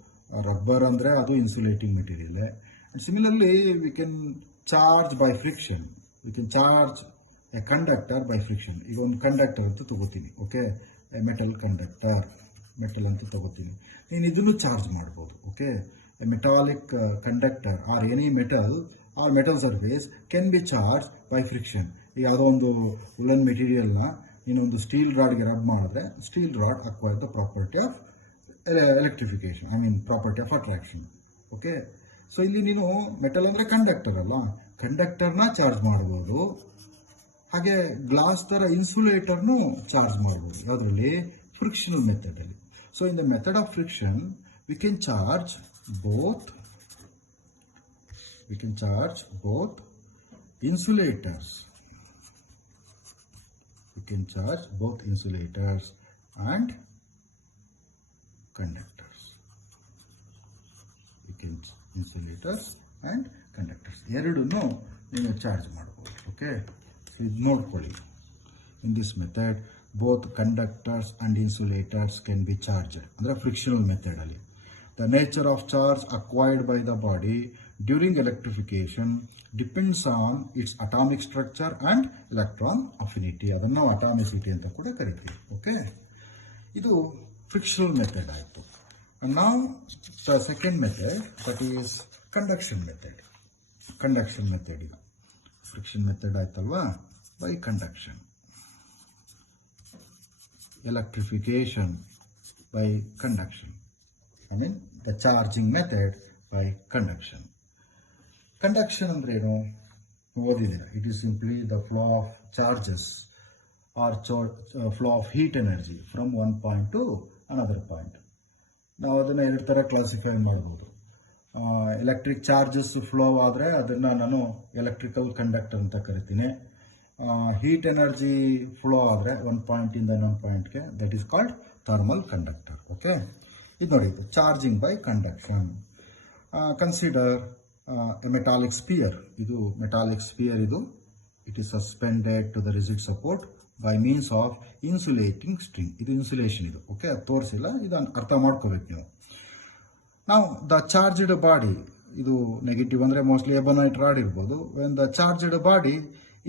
Rubber ಅಂದರೆ ಅದು insulating material. And similarly V can charge by friction, V can charge A conductor by friction. ಈಗ ಒಂದು conductor ಅಂತ ತಗೋತೀನಿ. Okay, metal conductor, metal ಅಂತ ತಗೋತೀನಿ. ನೀನು ಇದನ್ನು ಚಾರ್ಜ್ ಮಾಡ್ಬೋದು. Okay, a metallic conductor or any metal or metal surface can be charge by friction. ಈಗ ಯಾವುದೋ ಒಂದು ವುಲನ್ ಮೆಟೀರಿಯಲ್ನ ನೀನೊಂದು ಸ್ಟೀಲ್ ರಾಡ್ಗೆ ರಬ್ ಮಾಡಿದ್ರೆ steel rod acquire the property of electrification, I mean property of attraction. Okay, so ಇಲ್ಲಿ ನೀನು metal ಅಂದರೆ ಕಂಡಕ್ಟರ್ ಅಲ್ಲ, ಕಂಡಕ್ಟರ್ನ ಚಾರ್ಜ್ ಮಾಡ್ಬೋದು. ಹಾಗೆ ಗ್ಲಾಸ್ ಥರ ಇನ್ಸುಲೇಟರ್ನು ಚಾರ್ಜ್ ಮಾಡ್ಬೋದು. ಅದರಲ್ಲಿ frictional ಮೆಥಡಲ್ಲಿ. So in the method of friction, we can charge both insulators. We can charge both insulators and conductors. We can insulators and conductors. ಎರಡನ್ನೂ ನೀವು ಚಾರ್ಜ್ ಮಾಡಬಹುದು. ಓಕೆ, ಸೊ ಇದು ನೋಡ್ಕೊಳ್ಳಿ. In this method, both conductors and insulators can be charged. Under frictional method ali, the nature of charge acquired by the body during electrification depends on its atomic structure and electron affinity. Adannu atomicity anta kuda karithiri. Okay, idu frictional method aaytu. And now the second method, that is conduction method. Conduction method idu friction method aaytalva, by conduction. Electrification by conduction, I mean the charging method by conduction. Conduction ಅಂದ್ರೆ ಏನು ಓದಿದ್ದೀರಾ? It is simply the flow of charges or flow of heat energy from one point to another point. ನಾವು ಅದನ್ನು ಎರಡು ಥರ classify ಮಾಡ್ಬೋದು. Electric charges flow ಆದರೆ ಅದನ್ನು ನಾನು ಎಲೆಕ್ಟ್ರಿಕಲ್ ಕಂಡಕ್ಟರ್ ಅಂತ ಕರಿತೀನಿ. ಹೀಟ್ ಎನರ್ಜಿ ಫ್ಲೋ ಆದರೆ ಒಂದು ಪಾಯಿಂಟಿಂದ ಇನ್ನೊಂದು ಪಾಯಿಂಟ್ಗೆ, that is called thermal conductor. Okay, ಇದು ನೋಡಿ, charging by conduction. Consider metallic sphere. ಇದು ಮೆಟಾಲಿಕ್ ಸ್ಪಿಯರ್, ಇದು it is suspended to the rigid support by means of insulating string. ಇದು ಇನ್ಸುಲೇಷನ್, ಇದು ಓಕೆ, ಅದು ತೋರಿಸಿಲ್ಲ, ಇದನ್ನು ಅರ್ಥ ಮಾಡ್ಕೋಬೇಕು ನೀವು. ನಾವು ದ ಚಾರ್ಜ್ಡ್ ಬಾಡಿ, ಇದು ನೆಗೆಟಿವ್ ಅಂದರೆ ಮೋಸ್ಟ್ಲಿ ಎಬನೈಟ್ ರಾಡ್ ಇರ್ಬೋದು. When the charged body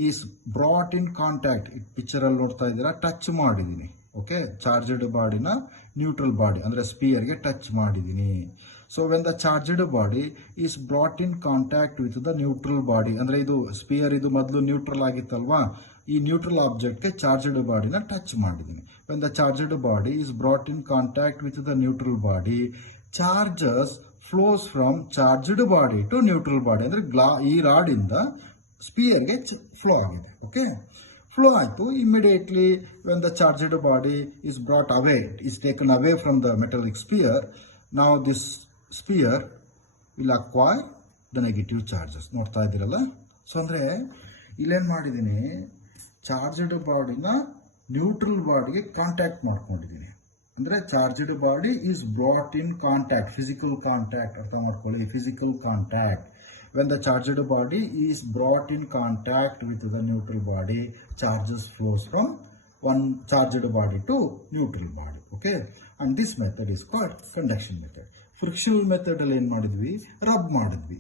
is brought in contact, ಪಿಕ್ಚರಲ್ಲಿ ನೋಡ್ತಾ ಇದ್ದೀರಾ, ಟಚ್ ಮಾಡಿದ್ದೀನಿ. ಓಕೆ, ಚಾರ್ಜ್ಡ್ ಬಾಡಿನ ನ್ಯೂಟ್ರಲ್ ಬಾಡಿ ಅಂದರೆ ಸ್ಪಿಯರ್ಗೆ ಟಚ್ ಮಾಡಿದ್ದೀನಿ. So when the charged body is brought in contact with the neutral body, ಅಂದರೆ ಇದು ಸ್ಪಿಯರ್, ಇದು ಮೊದಲು ನ್ಯೂಟ್ರಲ್ ಆಗಿತ್ತಲ್ವಾ, ಈ ನ್ಯೂಟ್ರಲ್ ಆಬ್ಜೆಕ್ಟ್ಗೆ ಚಾರ್ಜ್ಡ್ ಬಾಡಿನ ಟಚ್ ಮಾಡಿದ್ದೀನಿ. When the charged body is brought in contact with the neutral body, charges flows from charged body to neutral body, ಅಂದರೆ ಈ ರಾಡಿಂದ ಸ್ಪಿಯರ್ಗೆ ಫ್ಲೋ ಆಗಿದೆ. ಓಕೆ, ಫ್ಲೋ ಆಯಿತು. Immediately when the charged body is brought away, is taken away from the metallic sphere, ನಾವು this sphere will acquire the negative charges. ನೋಡ್ತಾ ಇದ್ದೀರಲ್ಲ. So ಅಂದರೆ ಇಲ್ಲೇನು ಮಾಡಿದ್ದೀನಿ, ಚಾರ್ಜ್ಡ್ ಬಾಡಿನ ನ್ಯೂಟ್ರಲ್ ಬಾಡಿಗೆ ಕಾಂಟ್ಯಾಕ್ಟ್ ಮಾಡ್ಕೊಂಡಿದ್ದೀನಿ. ಅಂದರೆ charged body is brought in contact, physical contact ಅರ್ಥ ಮಾಡ್ಕೊಳ್ಳಿ, physical contact. When the charged body is brought in contact with the neutral body, charges flows from one charged body to neutral body. Okay, and this method is called conduction method. Frictional method ಅಲ್ಲಿ ಏನು ಮಾಡಿದ್ವಿ, rub ಮಾಡಿದ್ವಿ.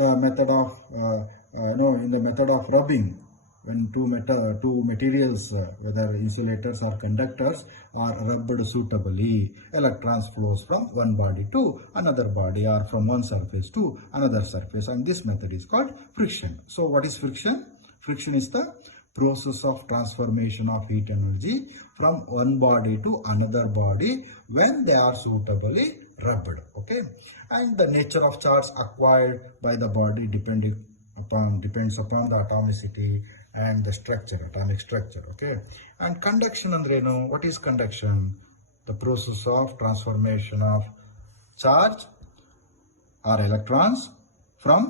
The method of in the method of rubbing, when two materials, whether insulators or conductors, are rubbed suitably, electrons flows from one body to another body or from one surface to another surface, and this method is called friction. So what is friction? Friction is the process of transformation of heat energy from one body to another body when they are suitably rubbed. Okay, and the nature of charge acquired by the body depends upon the atomicity and the structure, atomic structure. Okay, and conduction andrenu, what is conduction? The process of transformation of charge or electrons from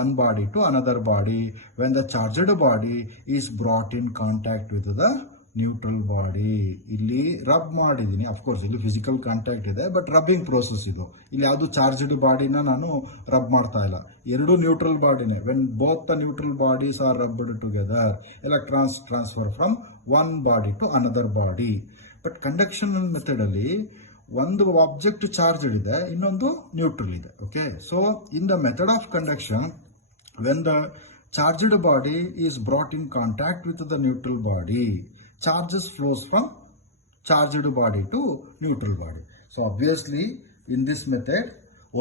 one body to another body when the charged body is brought in contact with the neutral body. ಇಲ್ಲಿ rub ಮಾಡಿದ್ದೀನಿ, of course ಇಲ್ಲಿ physical contact ಇದೆ, but rubbing process ಇದು. ಇಲ್ಲಿ ಯಾವುದು charged ಬಾಡಿನ ನಾನು rub ಮಾಡ್ತಾ ಇಲ್ಲ, ಎರಡು ನ್ಯೂಟ್ರಲ್ ಬಾಡಿನೇ. When both the neutral bodies are rubbed together, electrons transfer from one body to another body. But conduction method ಅಲ್ಲಿ ಒಂದು ಆಬ್ಜೆಕ್ಟ್ ಚಾರ್ಜ್ಡ್ ಇದೆ, ಇನ್ನೊಂದು ನ್ಯೂಟ್ರಲ್ ಇದೆ. Okay, so in the method of conduction, when the charged body is brought in contact with the neutral body, charges flows from charged body to neutral body. So obviously in this method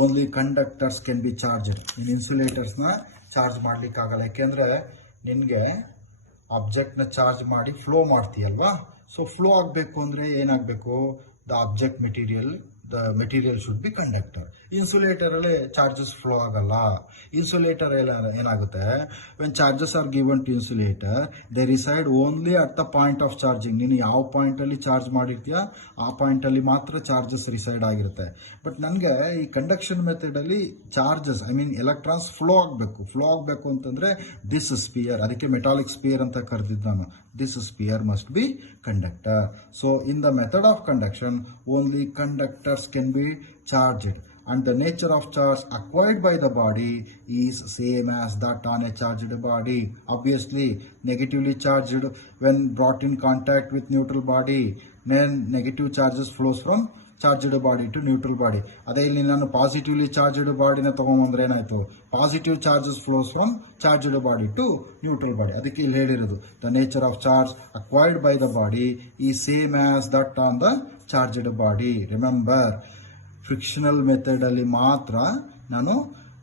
only conductors can be charged. In insulators na charge ಮಾಡ್ಲಿಕ್ಕೆ ಆಗಲ್ಲ, ಯಾಕೆಂದ್ರೆ ನಿನಗೆ object ನ charge ಮಾಡಿ flow ಮಾಡ್ತೀಯಲ್ವಾ. So flow ಆಗಬೇಕು ಅಂದ್ರೆ ಏನಾಗಬೇಕು, the object material should be conductor. Insulator ಅಲ್ಲಿ ಚಾರ್ಜಸ್ ಫ್ಲೋ ಆಗಲ್ಲ. ಇನ್ಸುಲೇಟರ್ ಏನಾಗುತ್ತೆ, when charges are given to insulator, they reside only at the point of charging. ನೀನು ಯಾವ ಪಾಯಿಂಟ್ ಅಲ್ಲಿ ಚಾರ್ಜ್ ಮಾಡಿರ್ತೀಯ ಆ ಪಾಯಿಂಟ್ ಅಲ್ಲಿ ಮಾತ್ರ ಚಾರ್ಜಸ್ ರಿಸೈಡ್ ಆಗಿರುತ್ತೆ. ಬಟ್ ನನಗೆ ಈ ಕಂಡಕ್ಷನ್ ಮೆಥಡ್ ಅಲ್ಲಿ charges, I mean electrons flow ಆಗಬೇಕು ಅಂತಂದ್ರೆ ದಿಸ್ ಸ್ಪಿಯರ್, ಅದಕ್ಕೆ ಮೆಟಾಲಿಕ್ ಸ್ಪಿಯರ್ ಅಂತ ಕರೆದಿದ್ದು ನಾನು. This sphere must be conductor. So in the method of conduction, only conductors can be charged, and the nature of charge acquired by the body is same as that on a charged body. Obviously, negatively charged when brought in contact with neutral body, then negative charges flows from charged body to neutral body. ಅದೇ ಇಲ್ಲಿ ನಾನು positively charged ಬಾಡಿನ ತಗೊಂಡ್ಬಂದ್ರೆ ಏನಾಯ್ತು, positive charges flows from charged body to neutral body. ಅದಕ್ಕೆ ಇಲ್ಲಿ ಹೇಳಿರೋದು, the nature of charge acquired by the body ಈ same as that on the charged body. Remember, frictional method ಅಲ್ಲಿ ಮಾತ್ರ ನಾನು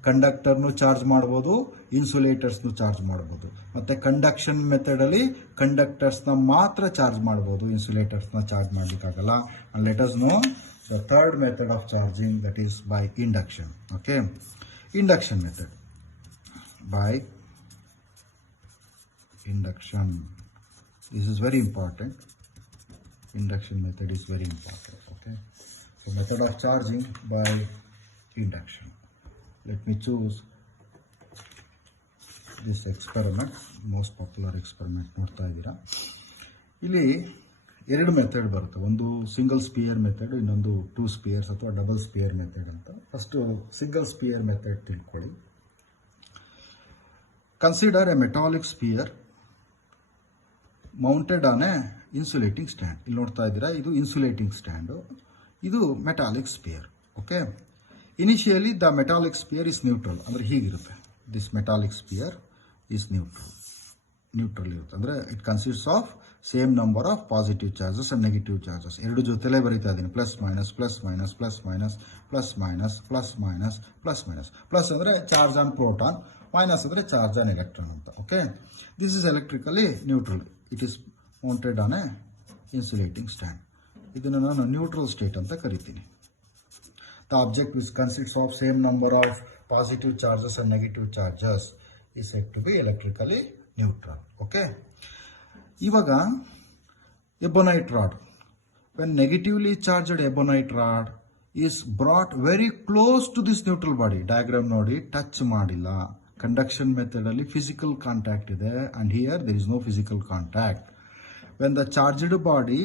ಕಂಡಕ್ಟರ್ನು ಚಾರ್ಜ್ ಮಾಡ್ಬೋದು, ಇನ್ಸುಲೇಟರ್ಸ್ನು ಚಾರ್ಜ್ ಮಾಡ್ಬೋದು. ಮತ್ತೆ ಕಂಡಕ್ಷನ್ ಮೆಥಡ್ ಅಲ್ಲಿ ಕಂಡಕ್ಟರ್ಸ್ನ ಮಾತ್ರ ಚಾರ್ಜ್ ಮಾಡ್ಬೋದು, ಇನ್ಸುಲೇಟರ್ಸ್ನ ಚಾರ್ಜ್ ಮಾಡ್ಲಿಕ್ಕಾಗಲ್ಲ. And let us know the third method of charging, that is by induction. Okay, induction method by induction. This is very important. Induction method is very important. Okay, so method of charging by induction. let me choose this experiment, most popular experiment ನೋಡ್ತಾ ಇದ್ದೀರಾ. ಇಲ್ಲಿ ಎರಡು method ಬರುತ್ತೆ, ಒಂದು single sphere method, ಇನ್ನೊಂದು 2 spheres ಅಥವಾ double sphere method ಅಂತ. First single sphere method ತಿಳ್ಕೊಳ್ಳಿ. Consider a metallic sphere mounted on a insulating stand. ಇಲ್ಲಿ ನೋಡ್ತಾ ಇದ್ದೀರಾ, ಇದು ಇನ್ಸುಲೇಟಿಂಗ್ ಸ್ಟ್ಯಾಂಡು, ಇದು metallic sphere. Okay, initially the metallic sphere is neutral, ಅಂದರೆ ಹೀಗಿರುತ್ತೆ. This metallic sphere is neutral ಇರುತ್ತೆ, ಅಂದರೆ it consists of same number of positive charges and negative charges. ಎರಡು ಜೊತೆಲೇ ಬರೀತಾ ಇದ್ದೀನಿ, plus minus plus minus plus minus plus minus plus minus plus minus. Plus ಅಂದರೆ charge on proton, minus ಅಂದರೆ charge on electron ಅಂತ. Okay, this is electrically neutral. It is mounted on a insulating stand. ಇದನ್ನು ನಾನು neutral state ಅಂತ ಕರಿತೀನಿ. The object which consists of same number of positive charges and negative charges is said to be electrically neutral. Okay. ಇವಾಗ ebonite rod. When negatively charged ebonite rod is brought very close to this neutral body. Diagram ನೋಡಿ, touch ಮಾಡಿಲ್ಲ. Conduction method ಅಲ್ಲಿ physical contact ಇದೆ, and here there is no physical contact. When the charged body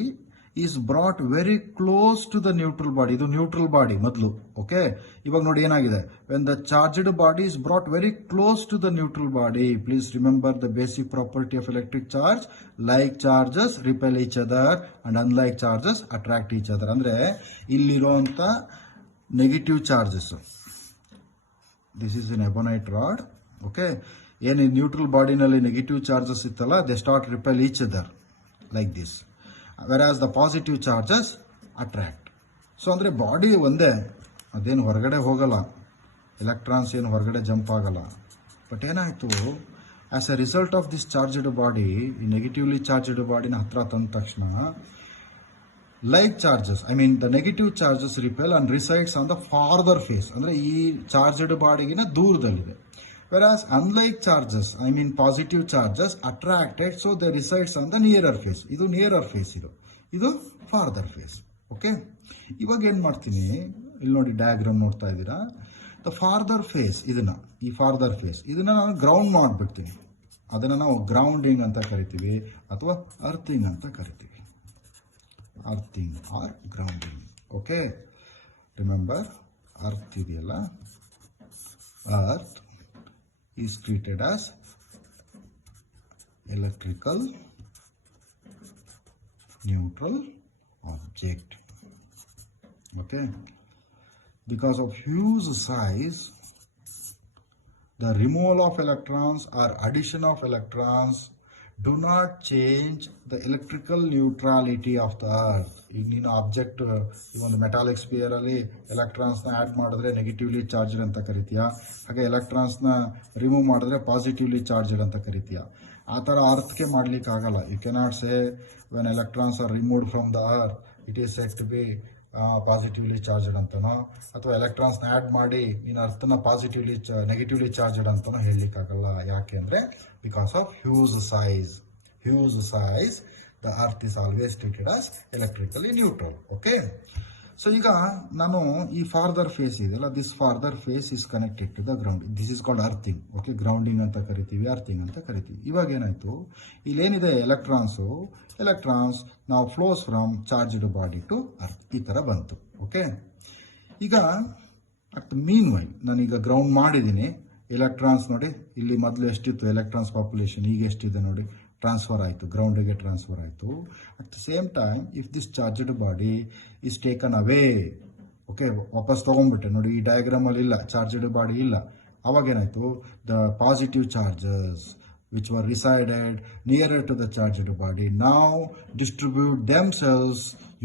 is brought very close to the neutral body, ಇದು neutral body ಮೊದಲು. Okay, ಇವಾಗ ನೋಡಿ ಏನಾಗಿದೆ, when the charged body is brought very close to the neutral body, please remember the basic property of electric charge, like charges repel each other and unlike charges attract each other. ಅಂದ್ರೆ ಇಲ್ಲಿರುವಂತ negative charges, this is an ebonite rod. Okay, ಏನು neutral ಬಾಡಿನಲ್ಲಿ negative charges ಇತ್ತಲ್ಲ, they start repel each other like this, whereas the positive charges attract. So ಅಂದರೆ body ಒಂದೇ, ಅದೇನು ಹೊರಗಡೆ ಹೋಗಲ್ಲ, ಎಲೆಕ್ಟ್ರಾನ್ಸ್ ಏನು ಹೊರಗಡೆ ಜಂಪ್ ಆಗಲ್ಲ. ಬಟ್ ಏನಾಯಿತು, as a result of this charged body, ಈ ನೆಗೆಟಿವ್ಲಿ ಚಾರ್ಜ್ಡ್ ಬಾಡಿನ ಹತ್ರ ತಂದ ತಕ್ಷಣ like charges, I mean the negative charges repel and resides on the farther face, ಅಂದರೆ ಈ ಚಾರ್ಜ್ಡ್ ಬಾಡಿಗಿನ ದೂರದಲ್ಲಿದೆ. Whereas unlike charges, I mean positive charges attracted, so they resides on the nearer face. ಇದು nearer face, ಇದು farther face. Okay, ಇವಾಗ ಏನು ಮಾಡ್ತೀನಿ, ಇಲ್ಲಿ ನೋಡಿ ಡಯಾಗ್ರಾಮ್ ನೋಡ್ತಾ ಇದ್ದೀರಾ. ದ ಫಾರ್ದರ್ ಫೇಸ್, ಈ ಫಾರ್ದರ್ ಫೇಸ್ ಇದನ್ನ ನಾನು ಗ್ರೌಂಡ್ ಮಾಡಿಬಿಡ್ತೀನಿ. ಅದನ್ನು ನಾವು ಗ್ರೌಂಡಿಂಗ್ ಅಂತ ಕರಿತೀವಿ ಅಥವಾ ಅರ್ಥಿಂಗ್ ಅಂತ ಕರಿತೀವಿ. Earthing or grounding. Okay, remember, earth ಇದೆಯಲ್ಲ, earth is treated as electrical neutral object. Okay, because of huge size, the removal of electrons or addition of electrons do not change the electrical neutrality of the earth. ಈಗ ನೀನು object, ಈ ಒಂದು metallic sphere ಅಲ್ಲಿ ಎಲೆಕ್ಟ್ರಾನ್ಸ್ನ add ಮಾಡಿದ್ರೆ negatively charged ಅಂತ ಕರಿತೀಯ, ಹಾಗೆ ಎಲೆಕ್ಟ್ರಾನ್ಸ್ನ ರಿಮೂವ್ ಮಾಡಿದ್ರೆ ಪಾಸಿಟಿವ್ಲಿ ಚಾರ್ಜ್ಡ್ ಅಂತ ಕರಿತೀಯ. ಆ ಥರ ಅರ್ಥಕ್ಕೆ ಮಾಡ್ಲಿಕ್ಕೆ ಆಗಲ್ಲ. You cannot say when electrons are removed from the earth it is set to be positively charged ಅಂತನೋ, ಅಥವಾ ಎಲೆಕ್ಟ್ರಾನ್ಸ್ನ ಆ್ಯಡ್ ಮಾಡಿ ನೀನು ಅರ್ಥನ ಪಾಸಿಟಿವ್ಲಿ ನೆಗೆಟಿವ್ಲಿ ಚಾರ್ಜ್ಡ್ ಅಂತನೋ ಹೇಳಲಿಕ್ಕಾಗಲ್ಲ. ಯಾಕೆ ಅಂದರೆ because of huge size the earth is always treated as electrically neutral. Okay, so ಈಗ ನಾನು ಈ ಫಾರ್ದರ್ ಫೇಸ್ ಇದೆಯಲ್ಲ, this farther face is connected to the ground. This is called earthing. Okay, grounding ಅಂತ ಕರಿತೀವಿ, earthing ಅಂತ ಕರಿತೀವಿ. ಇವಾಗ ಏನಾಯ್ತು, ಇಲ್ಲೇನಿದೆ ಎಲೆಕ್ಟ್ರಾನ್ಸ್ ನಾವು flows from charged body to earth, ಈ ತರ ಬಂತು. ಓಕೆ, ಈಗ ಅಟ್ ಮೀನ್ ವೈಲ್ ನಾನೀಗ ಗ್ರೌಂಡ್ ಮಾಡಿದ್ದೀನಿ. ಎಲೆಕ್ಟ್ರಾನ್ಸ್ ನೋಡಿ, ಇಲ್ಲಿ ಮೊದಲು ಎಷ್ಟಿತ್ತು ಎಲೆಕ್ಟ್ರಾನ್ಸ್ ಪಾಪ್ಯುಲೇಷನ್, ಈಗ ಎಷ್ಟಿದೆ ನೋಡಿ, ಟ್ರಾನ್ಸ್ಫರ್ ಆಯಿತು, ಗ್ರೌಂಡಿಗೆ ಟ್ರಾನ್ಸ್ಫರ್ ಆಯಿತು. At the same time if this charged body is taken away, okay, ವಾಪಸ್ ತೊಗೊಂಡ್ಬಿಟ್ಟೆ ನೋಡಿ, ಈ ಡಯಾಗ್ರಾಮಲ್ಲಿ ಇಲ್ಲ, ಚಾರ್ಜ್ಡ್ ಬಾಡಿ ಇಲ್ಲ. ಅವಾಗೇನಾಯಿತು, the positive charges which were resided nearer to the charged body now distribute themselves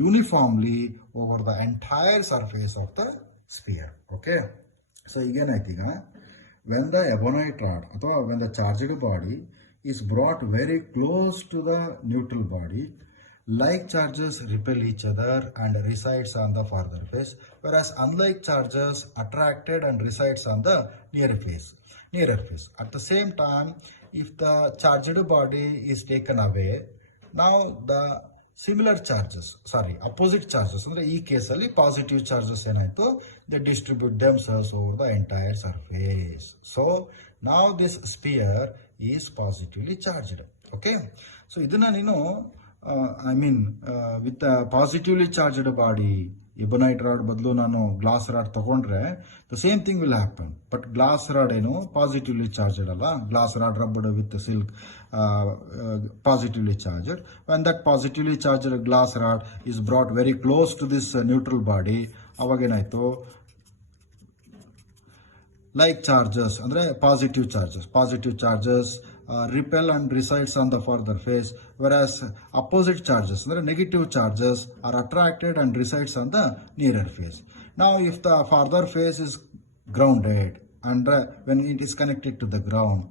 uniformly over the entire surface of the sphere. Okay, so ಏನಾಯ್ತು ಈಗ, when the ebonite rod ಅಥವಾ when the charged body is brought very close to the neutral body, like charges repel each other and resides on the farther face, whereas unlike charges attracted and resides on the nearer face. At the same time, if the charged body is taken away, now the similar charges opposite charges ಅಂದ್ರೆ ಈ ಕೇಸಲ್ಲಿ positive charges ಏನಾಯ್ತು, they distribute themselves over the entire surface. So now this sphere is positively charged. Okay, so ಇದನ್ನ ನೀನು with positively charged body ebonite rod ಬದಲು ನಾನು glass rod ತಗೊಂಡ್ರೆ the same thing will happen. But glass rod ಏನು positively charged ಅಲ್ಲ, glass rod rubbed with silk positively charged. When that positively charged glass rod is brought very close to this neutral body, avagénaಯ್ತು, like charges andre positive charges repel and resides on the further face, whereas opposite charges andre negative charges are attracted and resides on the nearer face. Now if the farther face is grounded and when it is connected to the ground,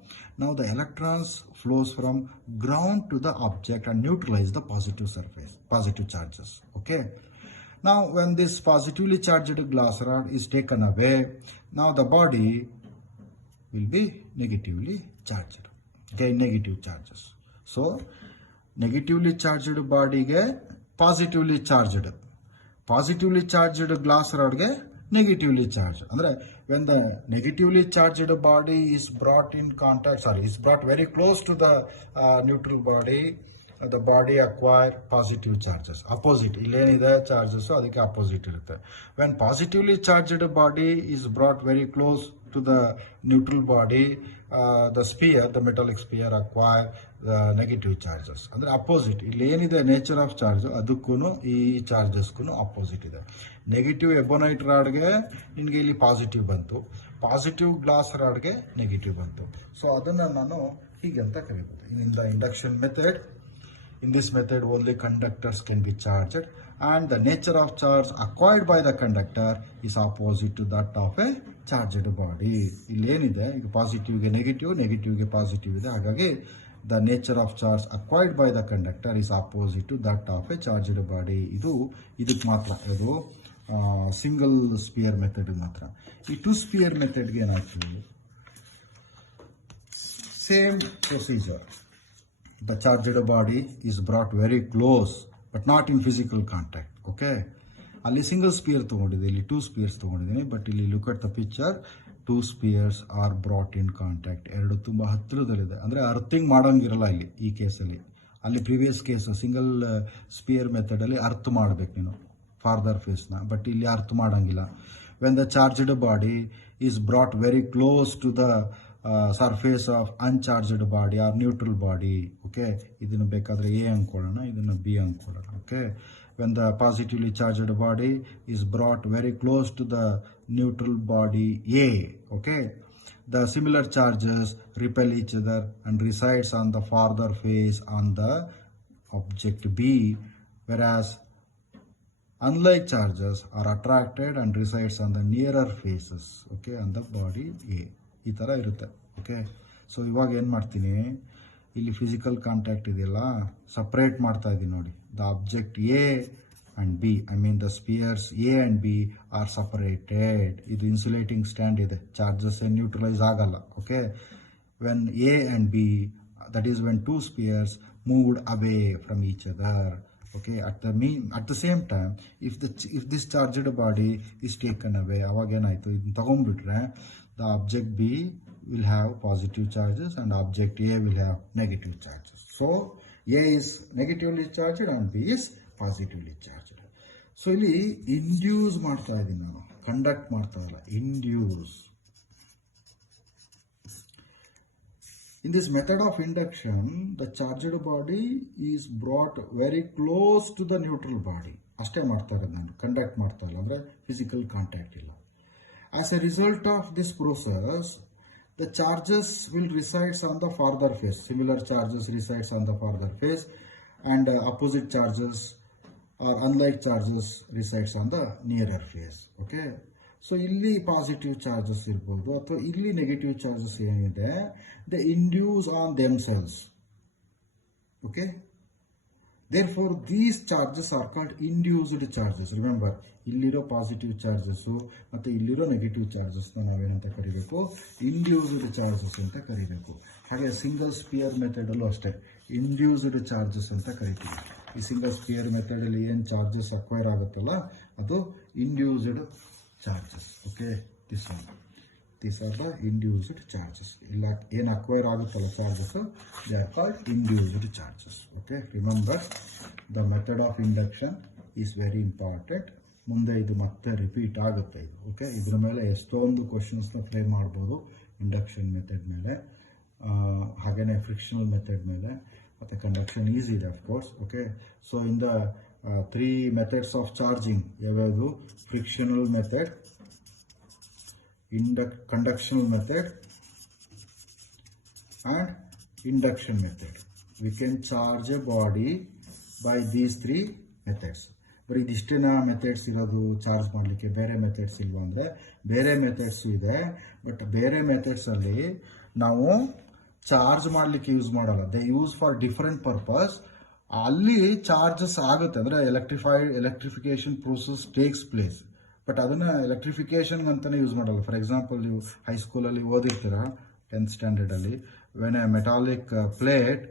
now the electrons flows from ground to the object and neutralize the positive charges. Okay, now when this positively charged glass rod is taken away, now the body will be negatively charged. Okay, negative charges. So negatively charged body ge positively charged glass rod ge negatively charged. Andre when the negatively charged body is brought in contact, is brought very close to the neutral body, the body acquire positive charges. Opposite illenide charges adike opposite irutte. When positively charged body is brought very close to the neutral body, the sphere, the metallic sphere acquire the negative charges. Andre opposite illenide nature of charge adukkunu ee charges kuno opposite ide. Negative ebonite ರಾಡ್ಗೆ ನಿನಗೆ ಇಲ್ಲಿ positive ಬಂತು, positive glass ರಾಡ್ಗೆ negative ಬಂತು. So ಅದನ್ನು ನಾನು ಹೀಗೆ ಅಂತ ಕರಿಬೋದು. In the induction method, in this method only conductors can be charged and the nature of charge acquired by the conductor is opposite to that of a charged body. ಇಲ್ಲಿ ಏನಿದೆ, ಈಗ ಪಾಸಿಟಿವ್ಗೆ negative, ನೆಗೆಟಿವ್ಗೆ positive ಇದೆ, ಹಾಗಾಗಿ the nature of charge acquired by the conductor is opposite to that of a charged body. ಇದಕ್ಕೆ ಮಾತ್ರ, ಇದು single sphere method ಮಾತ್ರ. ಈ ಟು ಸ್ಪಿಯರ್ ಮೆಥಡ್ಗೆ ಏನಾಗ್ತದೆ, same procedure. The charged body is brought very close but not in physical contact. Okay, ಅಲ್ಲಿ single sphere ತಗೊಂಡಿದ್ದೀನಿ, ಇಲ್ಲಿ ಟೂ ಸ್ಪಿಯರ್ಸ್ ತಗೊಂಡಿದ್ದೀನಿ. ಬಟ್ ಇಲ್ಲಿ look at the picture, two spheres are brought in contact. ಎರಡು ತುಂಬ ಹತ್ತಿರದಲ್ಲಿದೆ, ಅಂದರೆ ಅರ್ಥಿಂಗ್ ಮಾಡೋಂಗಿರಲ್ಲ ಇಲ್ಲಿ ಈ ಕೇಸಲ್ಲಿ. ಅಲ್ಲಿ ಪ್ರಿವಿಯಸ್ ಕೇಸ್ ಸಿಂಗಲ್ ಸ್ಪಿಯರ್ ಮೆಥಡಲ್ಲಿ ಅರ್ಥ ಮಾಡಬೇಕು ನೀನು ಫಾರ್ದರ್ ಫೇಸ್ನ, ಬಟ್ ಇಲ್ಲಿ ಅರ್ಥ ಮಾಡೋಂಗಿಲ್ಲ. When the charged body is brought very close to the surface of uncharged body or neutral body. Okay, ಇದನ್ನು ಬೇಕಾದರೆ ಎ ಅಂದ್ಕೊಳ್ಳೋಣ, ಇದನ್ನು ಬಿ ಅಂದ್ಕೊಳ್ಳೋಣ. Okay, when the positively charged body is brought very close to the neutral body A, okay, the similar charges repel each other and resides on the farther face on the object B, whereas unlike charges are attracted and resides on the nearer faces, okay, on the body A. ಈ ಥರ ಇರುತ್ತೆ. Okay, so ಇವಾಗ ಏನು ಮಾಡ್ತೀನಿ, ಇಲ್ಲಿ physical contact ಇದೆಯಲ್ಲ, separate ಮಾಡ್ತಾ ಇದ್ದೀನಿ ನೋಡಿ. The object A and B, the spheres A and B are separated. ಇದು ಇನ್ಸುಲೇಟಿಂಗ್ ಸ್ಟ್ಯಾಂಡ್ ಇದೆ, ಚಾರ್ಜಸ್ ನ್ಯೂಟ್ರಲೈಸ್ ಆಗಲ್ಲ. Okay, when A and B, that is when two spheres moved away from each other. Okay, at the same time, if this charged body is taken away, ಅವಾಗ ಏನಾಯ್ತು, ಇದನ್ನ ತಗೊಂಡ್ಬಿಟ್ರೆ the object B will have positive charges and object A will have negative charges. So A is negatively charged and B is positively charged. So ಇಲ್ಲಿ induce ಮಾಡ್ತಾ ಇದ್ದೀನಿ ನಾನು, conduct ಮಾಡ್ತಾ ಇಲ್ಲ, induce. In this method of induction the charged body is brought very close to the neutral body. ಅಷ್ಟೇ ಮಾಡ್ತಾ ಇರೋದು ನಾನು, ಕಂಡಕ್ಟ್ ಮಾಡ್ತಾ ಇಲ್ಲ, ಅಂದರೆ ಫಿಸಿಕಲ್ ಕಾಂಟ್ಯಾಕ್ಟ್ ಇಲ್ಲ. As a result of this process the charges will resides on the farther face. Similar charges resides on the farther face and opposite charges or unlike charges resides on the nearer face. Okay, so ಇಲ್ಲಿ positive charges ಇರ್ಬೋದು ಅಥವಾ ಇಲ್ಲಿ negative charges ಏನಿದೆ, they induce on themselves. Okay, therefore these charges are called induced charges. Remember, ಇಲ್ಲಿರೋ positive charges ಮತ್ತು ಇಲ್ಲಿರೋ negative ಚಾರ್ಜಸ್ನ ನಾವೇನಂತ ಕರಿಬೇಕು, ಇಂಡ್ಯೂಸ್ಡ್ ಚಾರ್ಜಸ್ ಅಂತ ಕರಿಬೇಕು. ಹಾಗೆ ಸಿಂಗಲ್ ಸ್ಪಿಯರ್ ಮೆಥಡಲ್ಲೂ ಅಷ್ಟೇ ಇಂಡ್ಯೂಸ್ಡ್ ಚಾರ್ಜಸ್ ಅಂತ ಕರಿತೀವಿ. ಈ ಸಿಂಗಲ್ ಸ್ಪಿಯರ್ ಮೆಥಡಲ್ಲಿ ಏನು ಚಾರ್ಜಸ್ ಅಕ್ವೈರ್ ಆಗುತ್ತಲ್ಲ ಅದು induced charges. Okay, these are the induced charges. ಇಲ್ಲ ಏನು ಅಕ್ವೈರ್ ಆಗುತ್ತಲ್ಲ charges, they are called induced charges. Okay, remember the method of induction is very important. ಮುಂದೆ ಇದು ಮತ್ತೆ ರಿಪೀಟ್ ಆಗುತ್ತೆ ಇದು. ಓಕೆ, ಇದ್ರ ಮೇಲೆ ಎಷ್ಟೊಂದು ಕ್ವಶನ್ಸ್ನ ಪ್ಲೇ ಮಾಡ್ಬೋದು, ಇಂಡಕ್ಷನ್ ಮೆಥಡ್ ಮೇಲೆ, ಹಾಗೆಯೇ ಫ್ರಿಕ್ಷನಲ್ ಮೆಥಡ್ ಮೇಲೆ, ಮತ್ತು ಕಂಡಕ್ಷನ್ ಈಸಿ ಇದೆ of course. Okay, so in the 3 methods of charging ಯಾವ್ಯಾವುದು? Frictional method, conductional method and induction method. We can charge a body by these 3 methods. ಬರೀ ಇದಿಷ್ಟೇನ ಮೆಥಡ್ಸ್ ಇರೋದು charge ಮಾಡಲಿಕ್ಕೆ? ಬೇರೆ ಮೆಥಡ್ಸ್ ಇಲ್ವಾ ಅಂದರೆ ಬೇರೆ ಮೆಥಡ್ಸ್ ಇದೆ. ಬಟ್ ಬೇರೆ ಮೆಥಡ್ಸಲ್ಲಿ ನಾವು ಚಾರ್ಜ್ ಮಾಡಲಿಕ್ಕೆ ಯೂಸ್ ಮಾಡಲ್ಲ. They use for different purpose. ಅಲ್ಲಿ ಚಾರ್ಜಸ್ ಆಗುತ್ತೆ, ಅಂದರೆ electrification process takes place. But ಅದನ್ನು ಎಲೆಕ್ಟ್ರಿಫಿಕೇಶನ್ ಅಂತಾನೆ ಯೂಸ್ ಮಾಡಲ್ಲ. ಫಾರ್ ಎಕ್ಸಾಂಪಲ್, ನೀವು ಹೈಸ್ಕೂಲಲ್ಲಿ ಓದಿರ್ತೀರ 10th ಸ್ಟ್ಯಾಂಡರ್ಡಲ್ಲಿ, when a metallic plate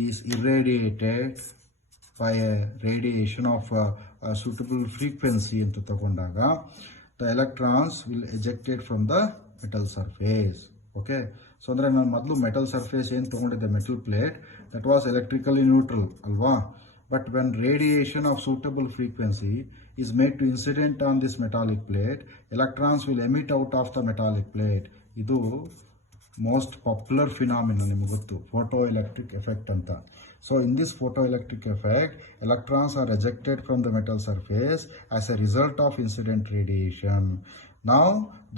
is irradiated by a radiation of suitable frequency ಅಂತ ತಗೊಂಡಾಗ the electrons will ejected from the metal surface. Okay, so ಅಂದರೆ ನಾನು ಮೊದಲು ಮೆಟಲ್ ಸರ್ಫೇಸ್ ಏನು ತೊಗೊಂಡಿದ್ದೆ, metal plate, that was electrically neutral ಅಲ್ವಾ. But when radiation of suitable frequency is made to incident on this metallic plate, electrons will emit out of the metallic plate. ಇದು most popular phenomenon, ನಿಮಗೆ ಗೊತ್ತು, photoelectric effect ಅಂತ. So in this photoelectric effect, electrons are ejected from the metal surface as a result of incident radiation. Now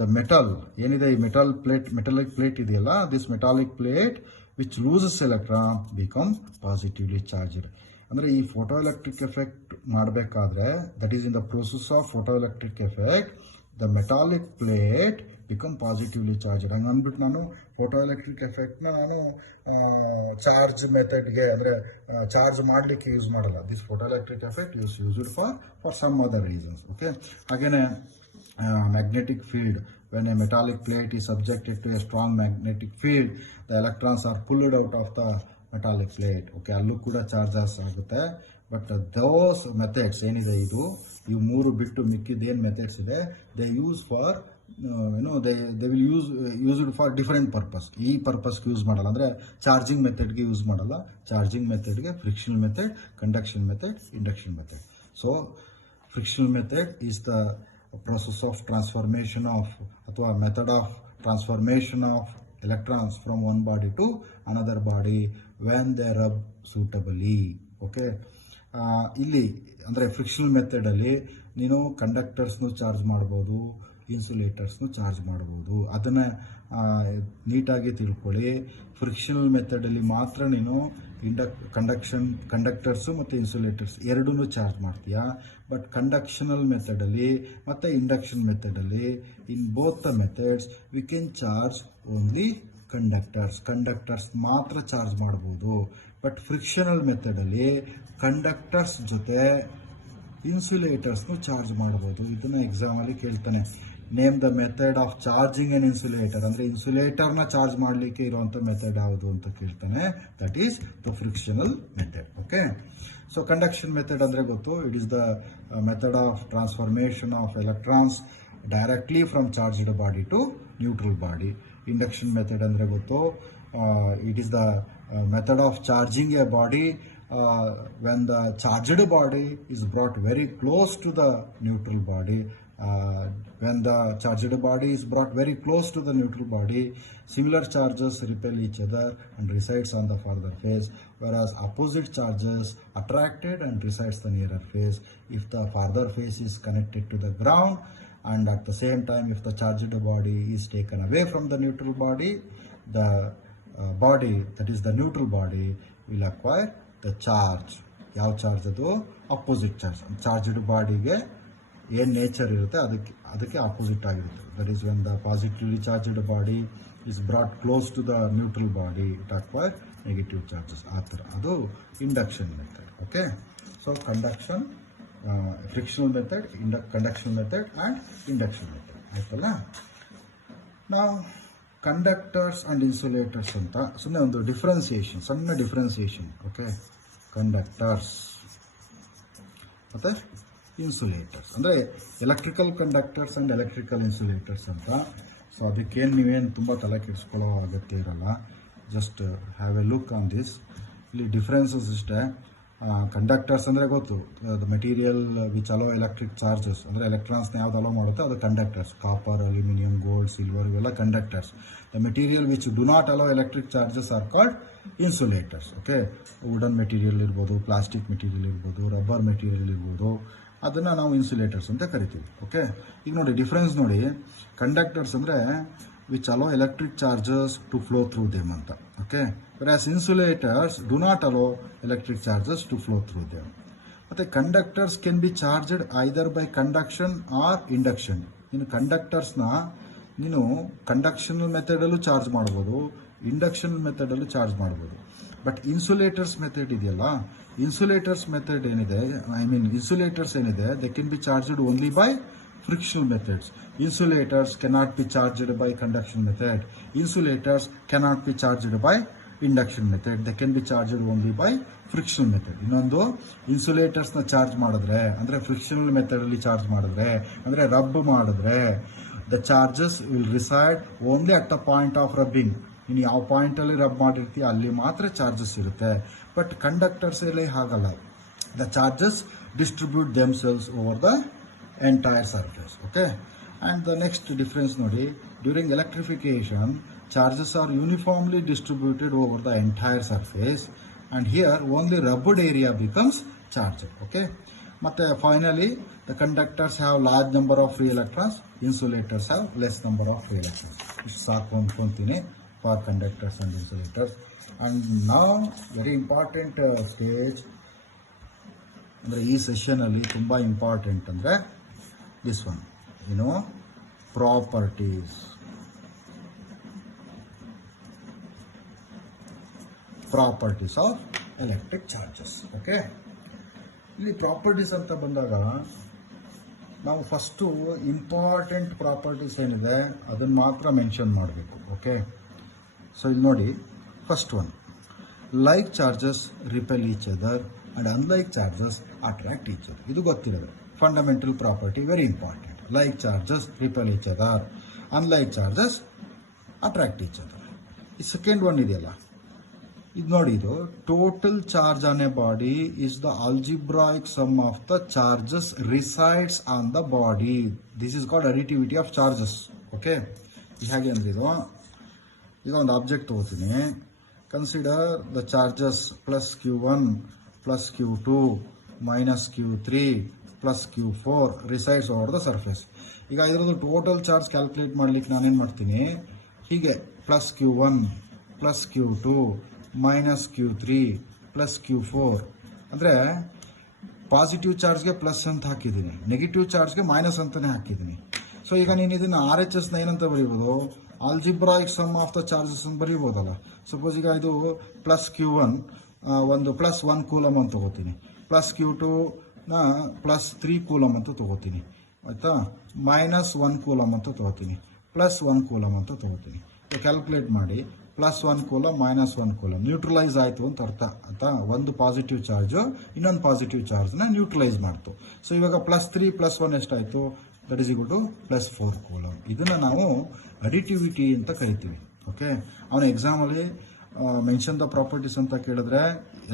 the metal, ಏನಿದೆ ಈ metallic plate ಇದೆಯಲ್ಲ, this metallic plate which loses electron become positively charged. ಅಂದರೆ ಈ photo electric effect ಮಾಡಬೇಕಾದ್ರೆ, that is in the process of photo electric effect, the metallic plate become positively charged. ಹಂಗೆ ಅಂದ್ಬಿಟ್ಟು ನಾನು photo electric ಎಫೆಕ್ಟ್ನ ನಾನು charge ಮೆಥಡ್ಗೆ, ಅಂದರೆ charge ಮಾಡಲಿಕ್ಕೆ use ಮಾಡಲ್ಲ. This photo electric effect used for some other reasons. Okay, ಹಾಗೆಯೇ magnetic field, when a metallic plate is subjected to a strong magnetic field, the electrons are pulled out of the metallic plate. Okay, ಅಲ್ಲೂ ಕೂಡ charges ಆಗುತ್ತೆ. But those methods ಏನಿದೆ, ಇವು 3 ಬಿಟ್ಟು ಮಿಕ್ಕಿದ್ದೇನು methods ಇದೆ, they use for they will used for different purpose. ಈ ಪರ್ಪಸ್ಗೆ ಯೂಸ್ ಮಾಡಲ್ಲ, ಅಂದರೆ ಚಾರ್ಜಿಂಗ್ ಮೆಥಡ್ಗೆ ಯೂಸ್ ಮಾಡಲ್ಲ. ಚಾರ್ಜಿಂಗ್ ಮೆಥಡ್ಗೆ frictional method, conduction method, induction method. So frictional method is the process of transformation of, ಅಥವಾ method of transformation of electrons from one body to another body when they rub suitably. Okay, ಇಲ್ಲಿ ಅಂದರೆ frictional ಮೆಥಡಲ್ಲಿ ನೀನು ಕಂಡಕ್ಟರ್ಸ್ನು charge ಮಾಡ್ಬೋದು, ಇನ್ಸುಲೇಟರ್ಸ್ನು charge ಮಾಡ್ಬೋದು. ಅದನ್ನು ನೀಟಾಗಿ ತಿಳ್ಕೊಳ್ಳಿ. Frictional ಮೆಥಡಲ್ಲಿ ಮಾತ್ರ ನೀನು ಕಂಡಕ್ಟರ್ಸು ಮತ್ತು ಇನ್ಸುಲೇಟರ್ಸ್ ಎರಡೂ ಚಾರ್ಜ್ ಮಾಡ್ತೀಯಾ. ಬಟ್ ಕಂಡಕ್ಷನಲ್ ಮೆಥಡಲ್ಲಿ ಮತ್ತು ಇಂಡಕ್ಷನ್ ಮೆಥಡಲ್ಲಿ, in both the methods we can charge only conductors ಮಾತ್ರ ಚಾರ್ಜ್ ಮಾಡ್ಬೋದು. ಬಟ್ ಫ್ರಿಕ್ಷನಲ್ ಮೆಥಡಲ್ಲಿ ಕಂಡಕ್ಟರ್ಸ್ ಜೊತೆ ಇನ್ಸುಲೇಟರ್ಸ್ನು ಚಾರ್ಜ್ ಮಾಡ್ಬೋದು. ಇದನ್ನು ಎಕ್ಸಾಮಲ್ಲಿ ಕೇಳ್ತಾನೆ, name the method of charging an insulator, ಅಂದರೆ ಇನ್ಸುಲೇಟರ್ನ ಚಾರ್ಜ್ ಮಾಡಲಿಕ್ಕೆ ಇರುವಂಥ ಮೆಥಡ್ ಯಾವುದು ಅಂತ ಕೇಳ್ತಾನೆ. That is the frictional method. Okay, so conduction method ಅಂದರೆ ಗೊತ್ತು, it is the method of transformation of electrons directly from charged body to neutral body. Induction method ಅಂದರೆ ಗೊತ್ತು, it is the method of charging A body when the charged body is brought very close to the neutral body. When the charged body is brought very close to the neutral body, similar charges repel each other and resides on the farther face, whereas opposite charges attracted and resides the nearer face. If the farther face is connected to the ground, and at the same time if the charged body is taken away from the neutral body, the body, that is the neutral body, will acquire the charge. ಯಾವ charge ಅದು? Opposite charge. Charged ಬಾಡಿಗೆ ಏನು nature ಇರುತ್ತೆ ಅದಕ್ಕೆ opposite ಆಗಿರುತ್ತೆ. That is when the positively charged body is brought close to the neutral body, it acquire negative charges. ಆ ಥರ ಅದು induction method. Okay, so conduction, frictional method, conduction method and induction method ಆಯ್ತಲ್ಲ. ನಾವು conductors and insulators ಅಂತ ಸುಮ್ಮನೆ ಒಂದು ಸಣ್ಣ differentiation. Okay, conductors ಮತ್ತು ಇನ್ಸುಲೇಟರ್ಸ್. ಅಂದರೆ electrical conductors and electrical insulators ಅಂತ. ಸೊ ಅದಕ್ಕೇನು ನೀವೇನು ತುಂಬ ತಲೆ ಕೆಡಿಸ್ಕೊಳ್ಳೋ ಅಗತ್ಯ ಇರಲ್ಲ. Just have a look on this. ಇಲ್ಲಿ ಡಿಫ್ರೆನ್ಸಸ್ ಇಷ್ಟೇ. ಕಂಡಕ್ಟರ್ಸ್ ಅಂದರೆ ಗೊತ್ತು, the material which allow electric charges, ಅಂದರೆ ಎಲೆಕ್ಟ್ರಾನ್ಸ್ನ ಯಾವ್ದು ಅಲೋ ಮಾಡುತ್ತೆ ಅದು conductors. Copper, aluminium, gold, silver ಇವೆಲ್ಲ conductors. The material which do not allow electric charges are called insulators. Okay, wooden material ಇರ್ಬೋದು, ಪ್ಲಾಸ್ಟಿಕ್ ಮೆಟೀರಿಯಲ್ ಇರ್ಬೋದು, ರಬ್ಬರ್ ಮೆಟೀರಿಯಲ್ ಇರ್ಬೋದು, ಅದನ್ನು ನಾವು ಇನ್ಸುಲೇಟರ್ಸ್ ಅಂತ ಕರಿತೀವಿ. ಓಕೆ, ಈಗ ನೋಡಿ ಡಿಫ್ರೆನ್ಸ್ ನೋಡಿ. ಕಂಡಕ್ಟರ್ಸ್ ಅಂದರೆ which allow electric charges to flow through them ಅಂತ. Okay, whereas insulators do not allow electric charges to flow through them. ಮತ್ತೆ conductors can be charged either by conduction or induction. ಇನ್ನು ಕಂಡಕ್ಟರ್ಸ್ನ ನೀನು conduction ಮೆಥಡಲ್ಲೂ charge ಮಾಡ್ಬೋದು, induction ಮೆಥಡಲ್ಲೂ charge ಮಾಡ್ಬೋದು. But insulators method ಇದೆಯಲ್ಲ, ಇನ್ಸುಲೇಟರ್ಸ್ ಮೆಥಡ್ ಏನಿದೆ, ಇನ್ಸುಲೇಟರ್ಸ್ ಏನಿದೆ, they can be charged only by frictional methods. Insulators cannot be charged by conduction method. Insulators cannot be charged by induction method. They can be charged only by frictional method. ಇನ್ನೊಂದು ಇನ್ಸುಲೇಟರ್ಸ್ನ charge ಮಾಡಿದ್ರೆ, ಅಂದರೆ frictional ಮೆಥಡಲ್ಲಿ charge ಮಾಡಿದ್ರೆ, ಅಂದರೆ rub ಮಾಡಿದ್ರೆ, the charges will reside only at the point of rubbing. ನೀನು ಯಾವ ಪಾಯಿಂಟಲ್ಲಿ rub ಮಾಡಿರ್ತೀಯ ಅಲ್ಲಿ ಮಾತ್ರ ಚಾರ್ಜಸ್ ಇರುತ್ತೆ. ಬಟ್ ಕಂಡಕ್ಟರ್ಸ್ ಅಲ್ಲಿ ಹಾಗಲ್ಲ. The charges distribute themselves over the entire surface. Okay, and the next difference nodi, during electrification charges are uniformly distributed over the entire surface, and here only rubbed area becomes charged. Okay, ಮತ್ತೆ finally the conductors have large number of free electrons, insulators have less number of free electrons. ಇಷ್ಟು ಸಾಕು ಅಂದ್ಕೊಂತೀನಿ for conductors and insulators. And now very important stage ಅಂದರೆ ಈ ಸೆಷನಲ್ಲಿ ತುಂಬ important ಅಂದರೆ this one, properties of electric charges. Okay, ಇಲ್ಲಿ properties ಅಂತ ಬಂದಾಗ ನಾವು ಫಸ್ಟು ಇಂಪಾರ್ಟೆಂಟ್ ಪ್ರಾಪರ್ಟೀಸ್ ಏನಿದೆ ಅದನ್ನು ಮಾತ್ರ ಮೆನ್ಷನ್ ಮಾಡಬೇಕು. ಓಕೆ, ಸೊ ಇಲ್ಲಿ ನೋಡಿ, first one, like charges repel each other and unlike charges attract each other. ಇದು ಗೊತ್ತಿರೋದು fundamental property, very important. Like charges repel each other, unlike charges attract each other. The second one ಇದೆಯಲ್ಲ, ಇದು ನೋಡಿ, ಇದು total charge on a body is the algebraic sum of the charges resides on the body. This is called additivity of charges. Okay, ಹೇಗೆ ಅಂದ್ರೆ ಇದು ಒಂದು object ತಗೋತೀನಿ. Consider the charges plus Q1 plus Q2 minus Q3 plus Q4 resides over the surface. ಈಗ ಇದರದ್ದು total charge calculate ಮಾಡ್ಲಿಕ್ಕೆ ನಾನೇನು ಮಾಡ್ತೀನಿ, ಹೀಗೆ plus Q1 plus Q2 minus Q3 plus Q4, ಅಂದರೆ ಪಾಸಿಟಿವ್ ಚಾರ್ಜ್ಗೆ ಪ್ಲಸ್ ಅಂತ ಹಾಕಿದ್ದೀನಿ, ನೆಗೆಟಿವ್ ಚಾರ್ಜ್ಗೆ ಮೈನಸ್ ಅಂತಲೇ ಹಾಕಿದ್ದೀನಿ. ಸೊ ಈಗ ನೀನು ಇದನ್ನು RHSನ ಏನಂತ ಬರೀಬೋದು, algebraic sum of the charges ಅಂತ ಬರೀಬೋದಲ್ಲ. ಸಪೋಸ್ ಈಗ ಇದು ಪ್ಲಸ್ Q1 ಒಂದು ಪ್ಲಸ್ 1 ಕೂಲಮ್ ಅಂತ ತಗೋತೀನಿ, ಪ್ಲಸ್ Q2 ಪ್ಲಸ್ 3 ಕೂಲಮ್ ಅಂತ ತಗೋತೀನಿ, ಆಯ್ತಾ, ಮೈನಸ್ 1 ಕೂಲಮ್ ಅಂತ ತಗೋತೀನಿ, ಪ್ಲಸ್ 1 ಕೂಲಮ್ ಅಂತ ತಗೋತೀನಿ. ಕ್ಯಾಲ್ಕುಲೇಟ್ ಮಾಡಿ, plus 1 coulomb minus 1 coulomb neutralise ಆಯಿತು ಅಂತ ಅರ್ಥ ಆಯ್ತಾ. ಒಂದು ಪಾಸಿಟಿವ್ ಚಾರ್ಜು ಇನ್ನೊಂದು ಪಾಸಿಟಿವ್ ಚಾರ್ಜ್ನ ನ್ಯೂಟ್ರಲೈಸ್ ಮಾಡ್ತು. ಸೊ ಇವಾಗ ಪ್ಲಸ್ 3 ಪ್ಲಸ್ 1 ಎಷ್ಟಾಯಿತು, that is equal to plus 4 coulomb. ಇದನ್ನು ನಾವು ಅಡಿಟಿವಿಟಿ ಅಂತ ಕರಿತೀವಿ. ಓಕೆ, ಅವನ ಎಕ್ಸಾಮಲ್ಲಿ ಮೆನ್ಷನ್ ದ ಪ್ರಾಪರ್ಟೀಸ್ ಅಂತ ಕೇಳಿದ್ರೆ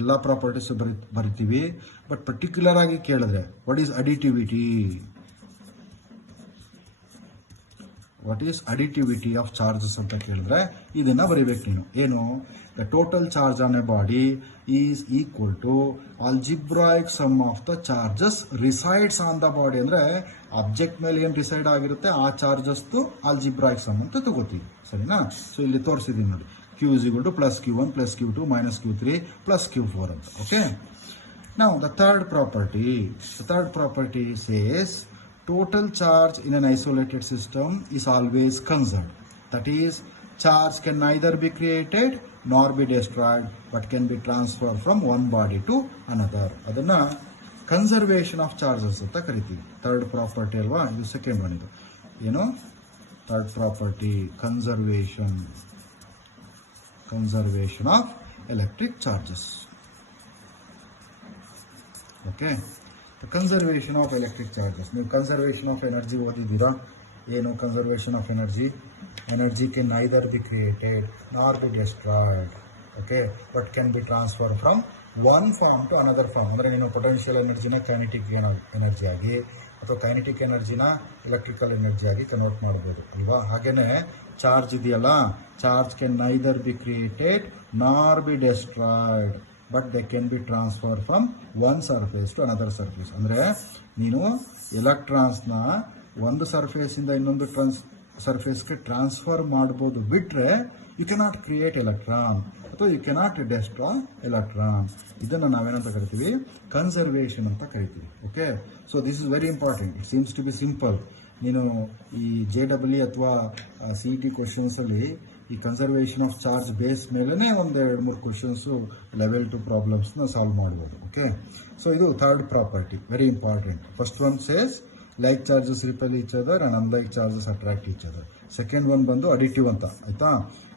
ಎಲ್ಲ ಪ್ರಾಪರ್ಟೀಸ್ ಬರಿತೀವಿ. ಬಟ್ ಪರ್ಟಿಕ್ಯುಲರ್ ಆಗಿ ಕೇಳಿದ್ರೆ what is additivity, what is additivity of charges ಅಂತ ಕೇಳಿದ್ರೆ ಇದನ್ನ ಬರಿಬೇಕು ನೀನು. ಏನು, the total charge on a body is equal to algebraic sum of the charges resides on the body. ಅಂದ್ರೆ ಆಬ್ಜೆಕ್ಟ್ ಮೇಲೆ ಏನು ಡಿಸೈಡ್ ಆಗಿರುತ್ತೆ ಆ ಚಾರ್ಜಸ್ದು ಆಲ್ಜಿಬ್ರಾಯಿಕ್ ಸಮ್ ಅಂತ ತಗೋತೀವಿ. ಸರಿನಾ? ಸೊ ಇಲ್ಲಿ ತೋರಿಸಿದೀನಿ ನೋಡಿ, Q is equal to plus Q1 plus Q2 minus Q3 plus Q4 ಅಂತ. Okay, now the third property says total charge in an isolated system is always conserved. That is, charge can neither be created nor be destroyed but can be transferred from one body to another. ಅದನ್ನ conservation of charges ಅಂತ ಕರಿತೀವಿ. Third property ಅಲ್ವಾ, ಇದು second one. ಇದು ಏನು, third property conservation of electric charges. Okay. Conservation of electric charges. ನೀವು conservation of energy ಓದಿದ್ದೀರಾ? ಏನು conservation of energy? Energy can neither be created nor be destroyed, okay, but can be transfer from one form to another form. ಅಂದರೆ ನೀನು potential ಎನರ್ಜಿನ kinetic energy ಆಗಿ ಅಥವಾ kinetic ಎನರ್ಜಿನ electrical energy ಆಗಿ convert ಮಾಡ್ಬೋದು ಅಲ್ವಾ? ಹಾಗೇನೆ ಚಾರ್ಜ್ ಇದೆಯಲ್ಲ, charge can neither be created nor be destroyed but they can be transfer from one surface to another surface. ಅಂದರೆ ನೀನು ಎಲೆಕ್ಟ್ರಾನ್ಸ್ನ ಒಂದು ಸರ್ಫೇಸಿಂದ ಇನ್ನೊಂದು ಸರ್ಫೇಸ್ಗೆ ಟ್ರಾನ್ಸ್ಫರ್ ಮಾಡ್ಬೋದು, ಬಿಟ್ಟರೆ ಯು ಕೆನಾಟ್ ಕ್ರಿಯೇಟ್ ಎಲೆಕ್ಟ್ರಾನ್ ಅಥವಾ ಯು ಕೆನಾಟ್ ಡೆಸ್ಟ್ರಾಯ್ ಎಲೆಕ್ಟ್ರಾನ್. ಇದನ್ನು ನಾವೇನಂತ ಕರಿತೀವಿ? ಕನ್ಸರ್ವೇಷನ್ ಅಂತ ಕರಿತೀವಿ. Okay, so this is very important. It seems to be simple. ನೀನು ಈ JEE ಅಥವಾ CET ಕ್ವಶನ್ಸಲ್ಲಿ ಈ ಕನ್ಸರ್ವೇಷನ್ ಆಫ್ ಚಾರ್ಜ್ ಬೇಸ್ ಮೇಲೇ ಒಂದು 2-3 ಕ್ವಶನ್ಸು ಲೆವೆಲ್ 2 ಪ್ರಾಬ್ಲಮ್ಸ್ನ ಸಾಲ್ವ್ ಮಾಡ್ಬೋದು. ಓಕೆ, ಸೊ ಇದು third property, very important. First one says like charges repel each other and unlike charges attract each other. Second one ಬಂದು additive ಅಂತ, ಆಯ್ತಾ?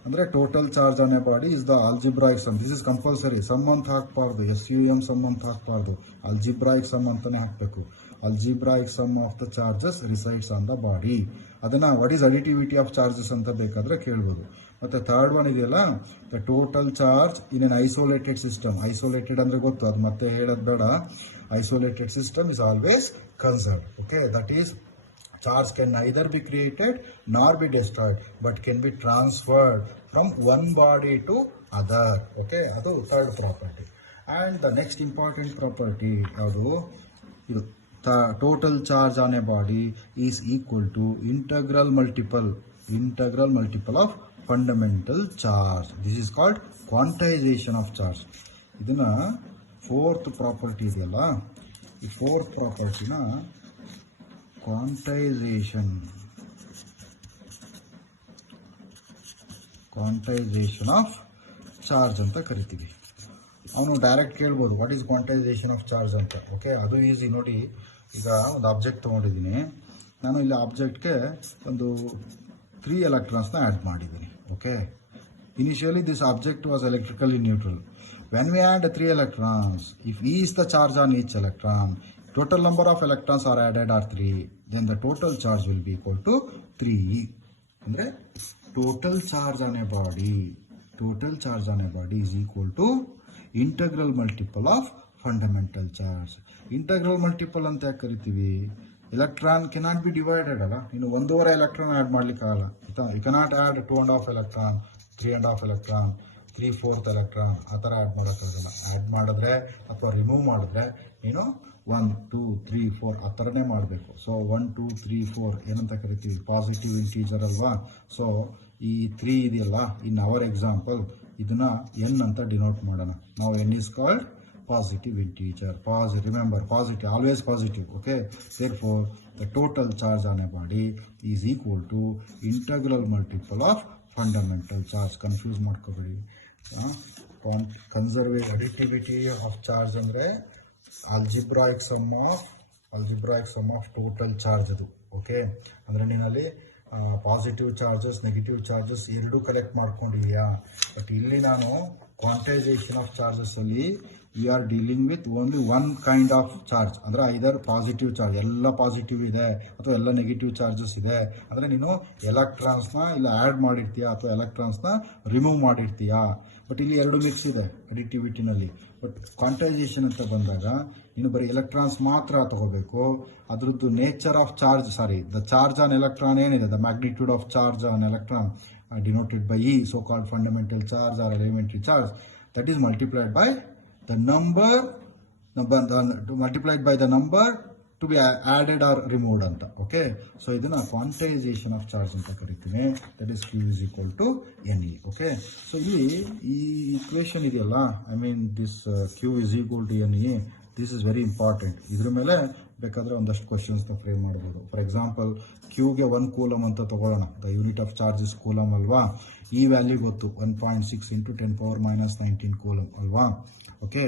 ಅಂದರೆ total charge on a body is the algebraic sum. This is compulsory. Sum ಅಂತ ಹಾಕಬಾರ್ದು, SUM some ಅಂತ ಹಾಕಬಾರ್ದು, algebraic sum ಅಂತಾನೆ ಹಾಕಬೇಕು. Algebraic sum of the charges resides on the body. ಅದನ್ನು what is additivity of charges ಅಂತ ಬೇಕಾದರೆ ಕೇಳ್ಬೋದು. ಮತ್ತು ಥರ್ಡ್ ಒನ್ ಇದೆಯಲ್ಲ, the total charge in an isolated system. Isolated ಅಂದರೆ ಗೊತ್ತು, ಅದು ಮತ್ತೆ ಹೇಳೋದು ಬೇಡ. Isolated system is always conserved. Okay, that is charge can neither be created nor be destroyed but can be transferred from one body to other. Okay, adu third property. And the next important property adu idu total charge on a body is equal to integral multiple of fundamental charge. This is called quantization of charge. iduna fourth property ideyalla, ee fourth property na quantisation of charge ಅಂತ ಕರಿತೀವಿ. ಅವನು direct ಕೇಳ್ಬೋದು what is quantization of charge ಅಂತ. Okay, ಅದು easy. ನೋಡಿ, ಈಗ ಒಂದು object ತೊಗೊಂಡಿದ್ದೀನಿ ನಾನು. ಇಲ್ಲಿ ಆಬ್ಜೆಕ್ಟ್ಗೆ ಒಂದು 3 ಎಲೆಕ್ಟ್ರಾನ್ಸ್ನ ಆ್ಯಡ್ ಮಾಡಿದ್ದೀನಿ. Okay, initially this object was electrically neutral. When we add 3 electrons, if E is the charge on each electron, total number of electrons are added are 3, then the total charge will be equal to 3. Andre total charge on a body is equal to integral multiple of fundamental charge. Integral multiple anta yaಕೆ ಕರಿತೀವಿ? electron cannot be divided ಅಲ್ಲ. ಇನ್ನು 1.5 electron add ಮಾಡ್ಲಿಕ್ಕೆ ಆಗಲ್ಲ. you cannot add 2.5 electron, 3.5 electron, 3/4 electron ಆ ಥರ add ಮಾಡೋಕ್ಕಾಗಲ್ಲ. Add ಮಾಡಿದ್ರೆ ಅಥವಾ ರಿಮೂವ್ ಮಾಡಿದ್ರೆ ನೀನು 1, 2, 3, 4 ಆ ಥರನೇ ಮಾಡಬೇಕು. ಸೊ 1, 2, 3, 4 ಏನಂತ ಕರಿತೀವಿ? ಪಾಸಿಟಿವ್ ಇಂಟೀಜರ್ ಅಲ್ವಾ? ಸೊ ಈ 3 ಇದೆಯಲ್ಲ, ಇನ್ ಅವರ್ ಎಕ್ಸಾಂಪಲ್ ಇದನ್ನ n ಅಂತ ಡಿನೋಟ್ ಮಾಡೋಣ ನಾವು. n is called positive integer. Remember, positive, always positive. Okay, therefore the total charge on a body is equal to integral multiple of fundamental charge. Confuse ಮಾಡ್ಕೋಬೇಡಿ. Conservative additivity of charge ಅಂದರೆ algebraic sum of total charge ಅದು. Okay, ಅಂದರೆ ನೀನಲ್ಲಿ positive charges, negative charges ಎರಡೂ collect ಮಾಡ್ಕೊಂಡಿದೆಯಾ? But ಇಲ್ಲಿ ನಾನು quantisation of charges ಅಲ್ಲಿ we are dealing with only one kind of charge. ಅಂದರೆ ಐದರ್ ಪಾಸಿಟಿವ್ ಚಾರ್ಜ್, ಎಲ್ಲ ಪಾಸಿಟಿವ್ ಇದೆ ಅಥವಾ ಎಲ್ಲ ನೆಗೆಟಿವ್ ಚಾರ್ಜಸ್ ಇದೆ. ಅಂದರೆ ನೀನು ಎಲೆಕ್ಟ್ರಾನ್ಸ್ನ ಇಲ್ಲ ಆ್ಯಡ್ ಮಾಡಿರ್ತೀಯಾ ಅಥವಾ ಎಲೆಕ್ಟ್ರಾನ್ಸ್ನ ರಿಮೂವ್ ಮಾಡಿರ್ತೀಯಾ. ಬಟ್ ಇಲ್ಲಿ ಎರಡು ಮಿಕ್ಸ್ ಇದೆ ಅಡಿಟಿವಿಟಿನಲ್ಲಿ. ಬಟ್ ಕ್ವಾಂಟೈಸೇಷನ್ ಅಂತ ಬಂದಾಗ ನೀನು ಬರೀ ಎಲೆಕ್ಟ್ರಾನ್ಸ್ ಮಾತ್ರ ತಗೋಬೇಕು. ಅದರದ್ದು nature of charge, the charge on electron ಏನಿದೆ, the magnitude of charge on electron denoted by E, so called fundamental charge or elementary charge, that is multiplied by the number to be added or removed anta. Okay, so idana quantization of charge anta karitine. That is Q is equal to Ne. Okay, so ee equation ideyalla, I mean this Q is equal to Ne, this is very important. idra mele ಬೇಕಾದ್ರೆ ಒಂದಷ್ಟು questions frame ಮಾಡಬಹುದು. For example ಕ್ಯೂಗೆ 1 coulomb ಅಂತ ತಗೊಳ್ಳೋಣ. The unit of charge is coulomb ಅಲ್ವಾ? ಈ value ಗೊತ್ತು, 1.6 × 10⁻⁻19 coulomb ಅಲ್ವಾ? Okay,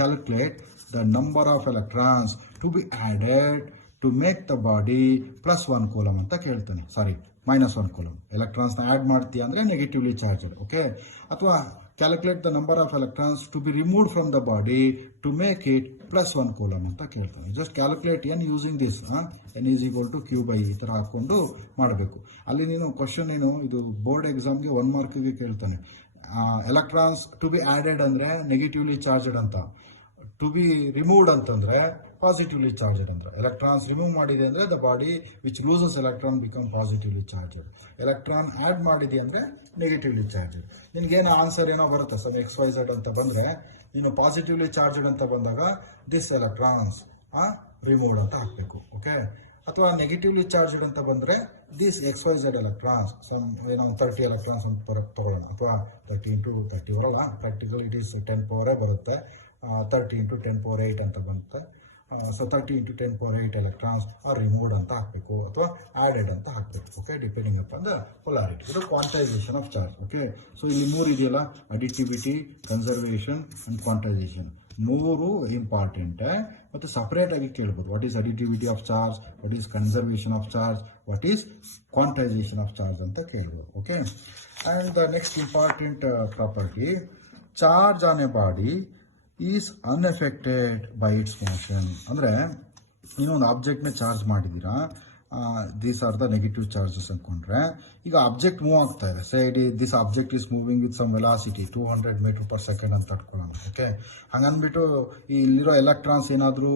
calculate the number of electrons to be added to make the body +1 coulomb ಅಂತ ಕೇಳ್ತಾನೆ. -1 ಕೂಲಮ್ ಎಲೆಕ್ಟ್ರಾನ್ಸ್ನ ಆ್ಯಡ್ ಮಾಡ್ತೀಯ ಅಂದರೆ ನೆಗೆಟಿವ್ಲಿ ಚಾರ್ಜ್. ಓಕೆ, ಅಥವಾ calculate the number of electrons to be removed from the body to make it +1 coulomb ಅಂತ ಕೇಳ್ತಾನೆ. Just calculate n using this n is equal to Q/E ಈ ಥರ ಹಾಕೊಂಡು ಮಾಡಬೇಕು. ಅಲ್ಲಿ ನೀನು ಕ್ವಶನ್ ಏನು ಇದು ಬೋರ್ಡ್ ಎಕ್ಸಾಮ್ಗೆ 1 ಮಾರ್ಕ್ಗೆ ಕೇಳ್ತಾನೆ. ಎಲೆಕ್ಟ್ರಾನ್ಸ್ ಟು ಬಿ ಆಡೆಡ್ ಅಂದರೆ ನೆಗೆಟಿವ್ಲಿ ಚಾರ್ಜಡ್ ಅಂತ, ಟು ಬಿ ರಿಮೂವ್ಡ್ ಅಂತಂದ್ರೆ ಪಾಸಿಟಿವ್ಲಿ ಚಾರ್ಜಡ್ ಅಂದ್ರೆ. ಎಲೆಕ್ಟ್ರಾನ್ಸ್ ರಿಮೂವ್ ಮಾಡಿದೆ ಅಂದ್ರೆ the body which loses electron become positively charged. Electron add ಮಾಡಿದೆ ಅಂದ್ರೆ ನೆಗೆಟಿವ್ಲಿ ಚಾರ್ಜಡ್. ನಿನ್ಗೇನು ಆನ್ಸರ್ ಏನೋ ಬರುತ್ತೆ ಸಮ್ XYZ ಅಂತ ಬಂದ್ರೆ ನೀನು ಪಾಸಿಟಿವ್ಲಿ ಚಾರ್ಜಡ್ ಅಂತ ಬಂದಾಗ ದಿಸ್ ಎಲೆಕ್ಟ್ರಾನ್ಸ್ ರಿಮೂವ್ಡ್ ಅಂತ ಹಾಕ್ಬೇಕು. ಓಕೆ, ಅಥವಾ ನೆಗೆಟಿವ್ಲಿ ಚಾರ್ಜಡ್ ಅಂತ ಬಂದ್ರೆ ದಿಸ್ XYZ ಎಲೆಕ್ಟ್ರಾನ್ಸ್ ಸಮ್ ಏನೋ 30 ಎಲೆಕ್ಟ್ರಾನ್ಸ್ ಅಂತ ತಗೊಳ್ಳೋಣ, ಅಥವಾ 30 × 30 ಬರೋಲ್ಲ, ಪ್ರಾಕ್ಟಿಕಲ್ ಇಟ್ ಈಸ್ 10 ಪವರೇ ಬರುತ್ತೆ. 30 × 10⁸ ಅಂತ ಬರುತ್ತೆ. ಸೊ 30 × 10⁸ ಎಲೆಕ್ಟ್ರಾನ್ಸ್ ಆರ್ ರಿಮೂವ್ಡ್ ಅಂತ ಹಾಕಬೇಕು ಅಥವಾ ಆಡೆಡ್ ಅಂತ ಹಾಕಬೇಕು. Okay, depending upon the polarity. ಇದು quantization of charge. Okay, so ಇಲ್ಲಿ 3 ಇದೆಯಲ್ಲ, additivity, conservation and quantization. 3 important. ಮತ್ತು ಸಪರೇಟ್ ಆಗಿ ಕೇಳ್ಬೋದು, what is additivity of charge, what is conservation of charge, what is quantization of charge ಅಂತ ಕೇಳ್ಬೋದು. Okay, and the next important property, charge on a body is unaffected by its motion. ಅಂದರೆ ನೀನು ಒಂದು ಆಬ್ಜೆಕ್ಟ್ನ charge ಮಾಡಿದ್ದೀರಾ, these are the negative charges ಅಂದ್ಕೊಂಡ್ರೆ, ಈಗ object move ಆಗ್ತಾ ಇದೆ. Say this object is moving with some velocity 200 m/s ಅಂತ ಇಟ್ಕೊಳ್ಳೋಣ. ಓಕೆ, ಹಂಗನ್ಬಿಟ್ಟು ಇಲ್ಲಿರೋ ಎಲೆಕ್ಟ್ರಾನ್ಸ್ ಏನಾದರೂ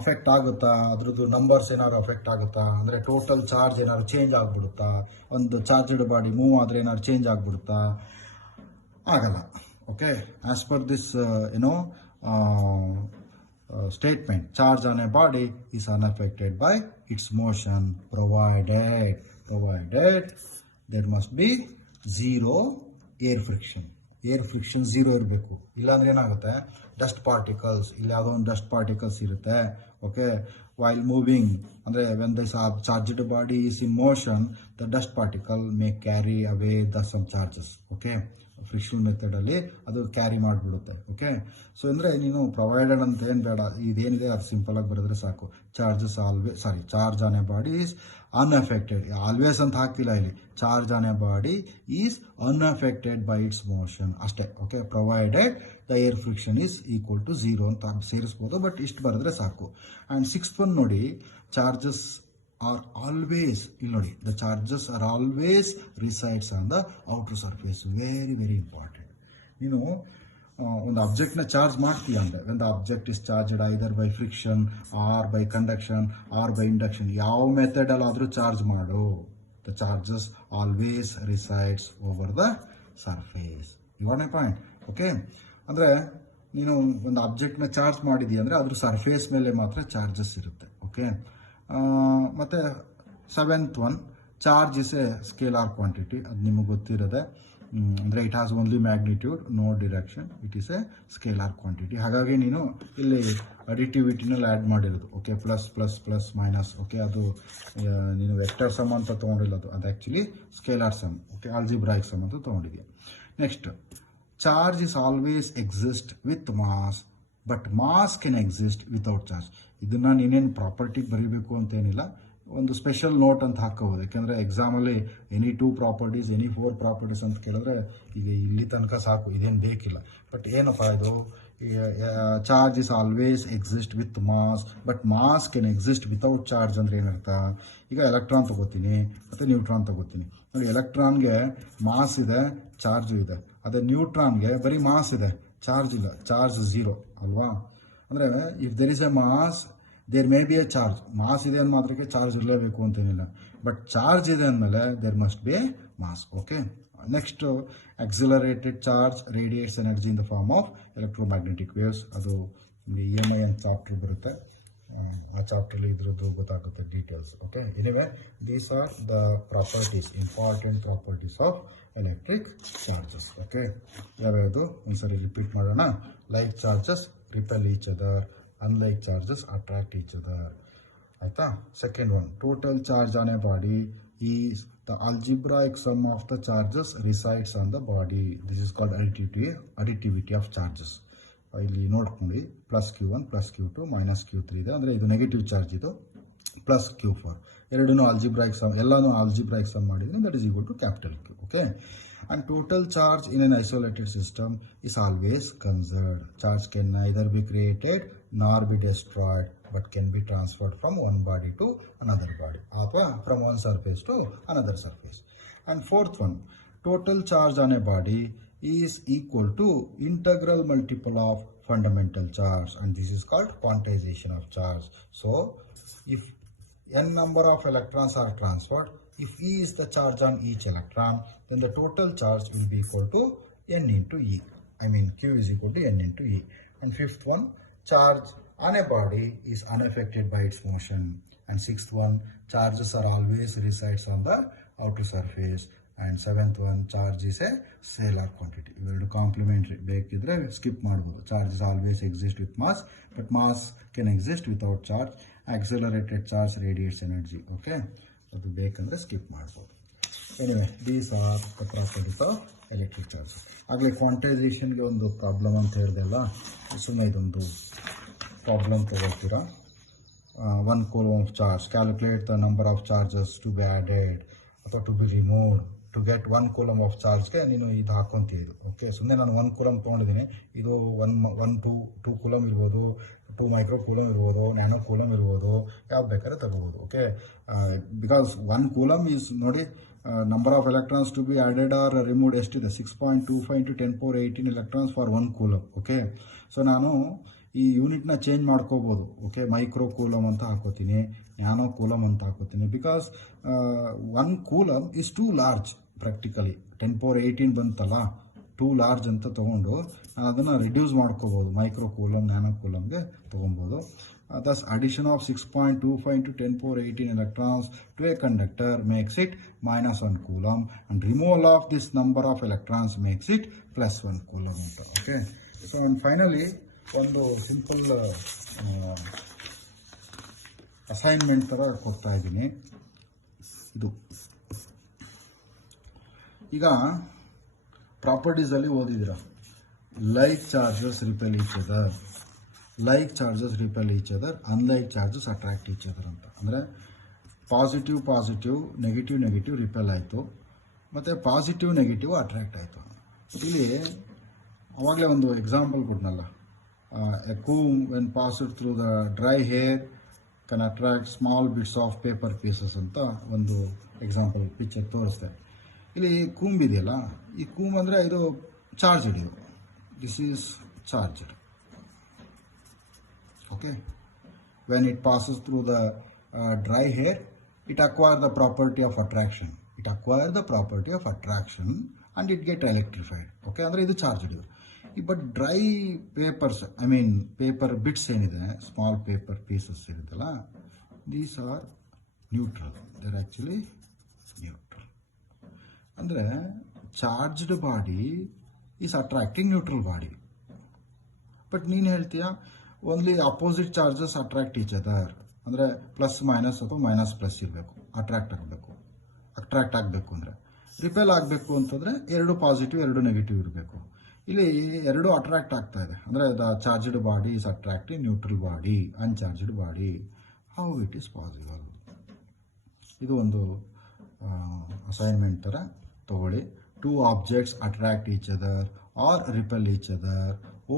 ಅಫೆಕ್ಟ್ ಆಗುತ್ತಾ, ಅದ್ರದ್ದು ನಂಬರ್ಸ್ ಏನಾದ್ರು ಅಫೆಕ್ಟ್ ಆಗುತ್ತಾ, ಅಂದರೆ ಟೋಟಲ್ ಚಾರ್ಜ್ ಏನಾದ್ರು ಚೇಂಜ್ ಆಗ್ಬಿಡುತ್ತಾ, ಒಂದು ಚಾರ್ಜ್ಡ್ ಬಾಡಿ ಮೂವ್ ಆದರೆ ಏನಾದ್ರು ಚೇಂಜ್ ಆಗ್ಬಿಡುತ್ತಾ? ಆಗಲ್ಲ. Okay, as per this statement, charge on a body is unaffected by its motion provided there must be zero air friction. Air friction 0 ಇರಬೇಕು. ಇಲ್ಲಾಂದ್ರೆ ಏನಾಗುತ್ತೆ, ಡಸ್ಟ್ ಪಾರ್ಟಿಕಲ್ಸ್, ಇಲ್ಲಿ ಯಾವುದೋ ಒಂದು ಡಸ್ಟ್ ಪಾರ್ಟಿಕಲ್ಸ್ ಇರುತ್ತೆ. ಓಕೆ, ವೈಲ್ ಮೂವಿಂಗ್ ಅಂದರೆ when the charged body is in motion the dust particle may carry away the some charges. Okay, friction ಮೆಥಡಲ್ಲಿ ಅದು ಕ್ಯಾರಿ ಮಾಡಿಬಿಡುತ್ತೆ. ಓಕೆ, ಸೊ ಅಂದರೆ ನೀನು ಪ್ರೊವೈಡೆಡ್ ಅಂತ ಏನು ಬೇಡ, ಇದೇನಿದೆ ಅದು ಸಿಂಪಲ್ ಆಗಿ ಬರೆದ್ರೆ ಸಾಕು. Charges charge on a body is unaffected. Always ಅಂತ ಹಾಕಿಲ್ಲ ಇಲ್ಲಿ, charge on a body is unaffected by its motion ಅಷ್ಟೇ. Okay, provided the air friction is equal to 0 ಅಂತ ಸೇರಿಸ್ಬೋದು, ಬಟ್ ಇಷ್ಟು ಬರೆದ್ರೆ ಸಾಕು. ಆ್ಯಂಡ್ 6th one ನೋಡಿ, ಚಾರ್ಜಸ್ are always, ಇಲ್ಲಿ ನೋಡಿ, the charges are always resides on the outer surface. Very very important. ನೀನು ಒಂದು ಆಬ್ಜೆಕ್ಟ್ನ ಚಾರ್ಜ್ ಮಾಡ್ತೀಯ ಅಂದರೆ when the object is charged either by friction or by conduction or by induction, ಯಾವ ಮೆಥಡಲ್ಲಾದರೂ charge ಮಾಡು, the charges always resides over the surface. You got my point? Okay, ಅಂದರೆ ನೀನು ಒಂದು ಆಬ್ಜೆಕ್ಟ್ನ ಚಾರ್ಜ್ ಮಾಡಿದೀಯ ಅಂದರೆ ಅದ್ರ ಸರ್ಫೇಸ್ ಮೇಲೆ ಮಾತ್ರ ಚಾರ್ಜಸ್ ಇರುತ್ತೆ. ಓಕೆ, ಮತ್ತು 7th one, charge is a scalar quantity. ಅದು ನಿಮಗೆ ಗೊತ್ತಿರೋದೆ, ಅಂದರೆ it has only magnitude, no direction, it is a scalar quantity. ಹಾಗಾಗಿ ನೀನು ಇಲ್ಲಿ ಅಡಿಟಿವಿಟಿನಲ್ಲಿ ಆ್ಯಡ್ ಮಾಡಿರೋದು. Okay, plus plus plus minus. Okay, ಅದು ನೀನು ವೆಕ್ಟರ್ ಸಮ್ ಅಂತ ತೊಗೊಂಡಿಲ್ಲ, ಅದು actually scalar sum. Okay, algebraic sum ಅಂತ ತೊಗೊಂಡಿದ್ಯಾ. Next, charge is always exist with mass but mass can exist without charge. ಇದನ್ನು ನೀನೇನು ಪ್ರಾಪರ್ಟಿಗೆ ಬರೀಬೇಕು ಅಂತೇನಿಲ್ಲ, ಒಂದು ಸ್ಪೆಷಲ್ ನೋಟ್ ಅಂತ ಹಾಕೋಬೋದು. ಯಾಕೆಂದರೆ ಎಕ್ಸಾಮಲ್ಲಿ ಎನಿ 2 ಪ್ರಾಪರ್ಟೀಸ್, ಎನಿ 4 ಪ್ರಾಪರ್ಟೀಸ್ ಅಂತ ಕೇಳಿದ್ರೆ ಈಗ ಇಲ್ಲಿ ತನಕ ಸಾಕು, ಇದೇನು ಬೇಕಿಲ್ಲ. ಬಟ್ ಏನಪ್ಪ ಇದು, charge is always exist with mass but mass can exist without charge ಅಂದರೆ ಏನರ್ಥ? ಈಗ ಎಲೆಕ್ಟ್ರಾನ್ ತಗೋತೀನಿ ಮತ್ತು ನ್ಯೂಟ್ರಾನ್ ತಗೋತೀನಿ. ನೋಡಿ, ಎಲೆಕ್ಟ್ರಾನ್ಗೆ ಮಾಸ್ ಇದೆ, ಚಾರ್ಜು ಇದೆ. ಅದೇ ನ್ಯೂಟ್ರಾನ್ಗೆ ಬರೀ ಮಾಸ್ ಇದೆ, ಚಾರ್ಜ್ ಇಲ್ಲ, ಚಾರ್ಜ್ 0 ಅಲ್ವಾ? ಅಂದರೆ if there is a mass there may be a charge. Mass ಇದೆ ಅಂದ ಮಾತ್ರಕ್ಕೆ ಚಾರ್ಜ್ ಇರಲೇಬೇಕು ಅಂತೇನಿಲ್ಲ, ಬಟ್ ಚಾರ್ಜ್ ಇದೆ ಅಂದಮೇಲೆ there must be a mass. Okay, next, accelerated charge radiates energy in the form of electromagnetic waves. ಅದು EMI ಅಂತ chapter ಬರುತ್ತೆ, ಆ ಚಾಪ್ಟರ್ಲಿ ಇದ್ರದ್ದು ಗೊತ್ತಾಗುತ್ತೆ details. Okay, anyway these are the properties, important properties of electric charges. Okay, ಯಾವ್ಯಾವುದು ಒಂದ್ಸರಿ repeat ಮಾಡೋಣ. Like charges repel each other, unlike charges attract each other. ಆಯ್ತಾ? Second one, total charge on a body is the algebraic sum of the charges resides on the body. This is called additivity of charges. ಇಲ್ಲಿ ನೋಡ್ಕೊಂಡು +Q1 +Q2 -Q3 ಇದೆ, ಅಂದರೆ ಇದು negative charge, ಇದು +Q4. ಎರಡೂ algebraic sum, ಎಲ್ಲಾನು algebraic sum ಮಾಡಿದ್ರೆ that is equal to capital Q. Okay, And total charge in an isolated system is always conserved. Charge can neither be created nor be destroyed, but can be transferred from one body to another body, or from one surface to another surface. And fourth one, total charge on a body is equal to integral multiple of fundamental charge, and this is called quantization of charge. So if n number of electrons are transferred, if E is the charge on each electron, then the total charge will be equal to n into E. I mean Q is equal to n into E. And fifth one, charge on a body is unaffected by its motion. And sixth one, charges are always resides on the outer surface. And seventh one, charge is a scalar quantity. Iveರಡು complementary, ಬೇಕಿದ್ರೆ skip ಮಾಡ್ಬೋದು. Charges always exist with mass, but mass can exist without charge. Accelerated charge radiates energy. Okay, ಅದು ಬೇಕಂದ್ರೆ skip ಮಾಡ್ಬೋದು. Anyway, these are the properties of electric charge. ಆಗಲೇ ಕ್ವಾಂಟೈಸೇಷನ್ಗೆ ಒಂದು problem ಅಂತ ಹೇಳಿದೆಲ್ಲ, ಸುಮ್ಮನೆ ಇದೊಂದು problem ತಗೊಳ್ತೀರಾ. 1 coulomb of charge, calculate the number of charges to be added ಅಥವಾ to be removed to get 1 coulomb of ಚಾರ್ಜ್ಗೆ ನೀನು ಇದು ಹಾಕೊಂತಿದ್ದು. ಓಕೆ, ಸುಮ್ಮನೆ ನಾನು 1 coulomb ತೊಗೊಂಡಿದ್ದೀನಿ. ಇದು 2 coulomb ಇರ್ಬೋದು, 2 micro coulomb ಇರ್ಬೋದು, ನ್ಯಾನೋ coulomb ಇರ್ಬೋದು, ಯಾವ್ದು ಬೇಕಾದ್ರೆ ತಗೋಬೋದು. ಓಕೆ, ಬಿಕಾಸ್ 1 coulomb ಈಸ್ ನೋಡಿ, number of electrons to be added or removed ಎಷ್ಟಿದೆ, 6.25 into 10^18 electrons for 1 coulomb. Okay, so ನಾನು ಈ ಯೂನಿಟ್ನ ಚೇಂಜ್ ಮಾಡ್ಕೋಬೋದು. ಓಕೆ, ಮೈಕ್ರೋ ಕೂಲಮ್ ಅಂತ ಹಾಕೋತೀನಿ, ನ್ಯಾನೋ ಕೂಲಮ್ ಅಂತ ಹಾಕೋತೀನಿ. Because 1 coulomb is too large. Practically 10^18 ಬಂತಲ್ಲ, ಟೂ ಲಾರ್ಜ್ ಅಂತ ತೊಗೊಂಡು ನಾನು ಅದನ್ನು ರಿಡ್ಯೂಸ್ ಮಾಡ್ಕೋಬೋದು, ಮೈಕ್ರೋ ಕೂಲಮ್ ನ್ಯಾನೋ ಕೂಲಮ್ಗೆ ತೊಗೊಬೋದು. ದಸ್ addition of 6.25 into 10^18 electrons to a conductor makes it -1 coulomb, and removal of this number of electrons makes it +1 coulomb ಅಂತ. Okay, so and finally ಒಂದು simple assignment ಥರ ಕೊಡ್ತಾ ಇದ್ದೀನಿ. ಇದು ಈಗ ಪ್ರಾಪರ್ಟೀಸಲ್ಲಿ ಓದಿದ್ದೀರ, like charges repel each other, like charges repel each other, unlike charges attract each other ಅಂತ. ಅಂದರೆ positive positive, negative negative repel ಆಯಿತು, ಮತ್ತು ಪಾಸಿಟಿವ್ ನೆಗೆಟಿವ್ ಅಟ್ರಾಕ್ಟ್ ಆಯಿತು. ಇಲ್ಲಿ ಅವಾಗಲೇ ಒಂದು ಎಕ್ಸಾಂಪಲ್ ಕೊಡ್ನಲ್ಲ, a comb when passed through the dry hair can attract small bits of paper pieces ಅಂತ ಒಂದು ಎಕ್ಸಾಂಪಲ್ ಪಿಕ್ಚರ್ ತೋರಿಸ್ದೆ. ಇಲ್ಲಿ ಕೂಂಬ್ ಇದೆಯಲ್ಲ, ಈ ಕೂಂಬ್ ಅಂದರೆ ಇದು ಚಾರ್ಜ್ ಹಿಡಿಯೋದು. This is charged. Okay, when it passes through the dry hair, it acquire the property of attraction. It acquire the property of attraction and it get electrified. Okay, ಅಂದರೆ ಇದು charge ಹಿಡಿಯೋದು. But dry papers, I mean paper bits ಏನಿದೆ, small paper pieces ಇರುತ್ತಲ್ಲ, these are neutral. They are actually neutral. ಅಂದರೆ charged body is attracting neutral body. But ನೀನು ಹೇಳ್ತೀಯ only opposite charges attract each other, ಅಂದರೆ plus minus ಅಥವಾ minus plus ಇರಬೇಕು, attract ಆಗಬೇಕು ಅಂದರೆ. ರಿಪೆಲ್ ಆಗಬೇಕು ಅಂತಂದರೆ 2 ಪಾಸಿಟಿವ್ 2 ನೆಗೆಟಿವ್ ಇರಬೇಕು. ಇಲ್ಲಿ 2 ಅಟ್ರಾಕ್ಟ್ ಆಗ್ತಾ ಇದೆ. ಅಂದರೆ the charged body is attracting neutral body, uncharged body. How it is possible? ಇದು ಒಂದು ಅಸೈನ್ಮೆಂಟ್ ಥರ ತಗೊಳ್ಳಿ. 2 objects attract each other or repel each other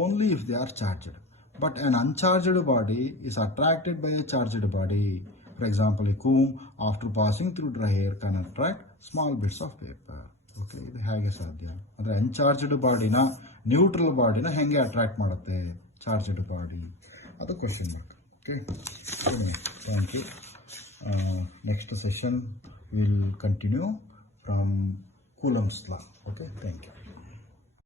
only if they are charged. But an uncharged body is attracted by a charged body. For example, a comb after passing through dry hair can attract small bits of paper. Okay, ಇದು ಹೇಗೆ ಸಾಧ್ಯ? ಅಂದರೆ uncharged ಬಾಡಿನ neutral ಬಾಡಿನ ಹೇಗೆ attract ಮಾಡುತ್ತೆ charged body? ಅದು question mark. Okay, thank you. Next session will continue from Coulomb's law. Okay, thank you.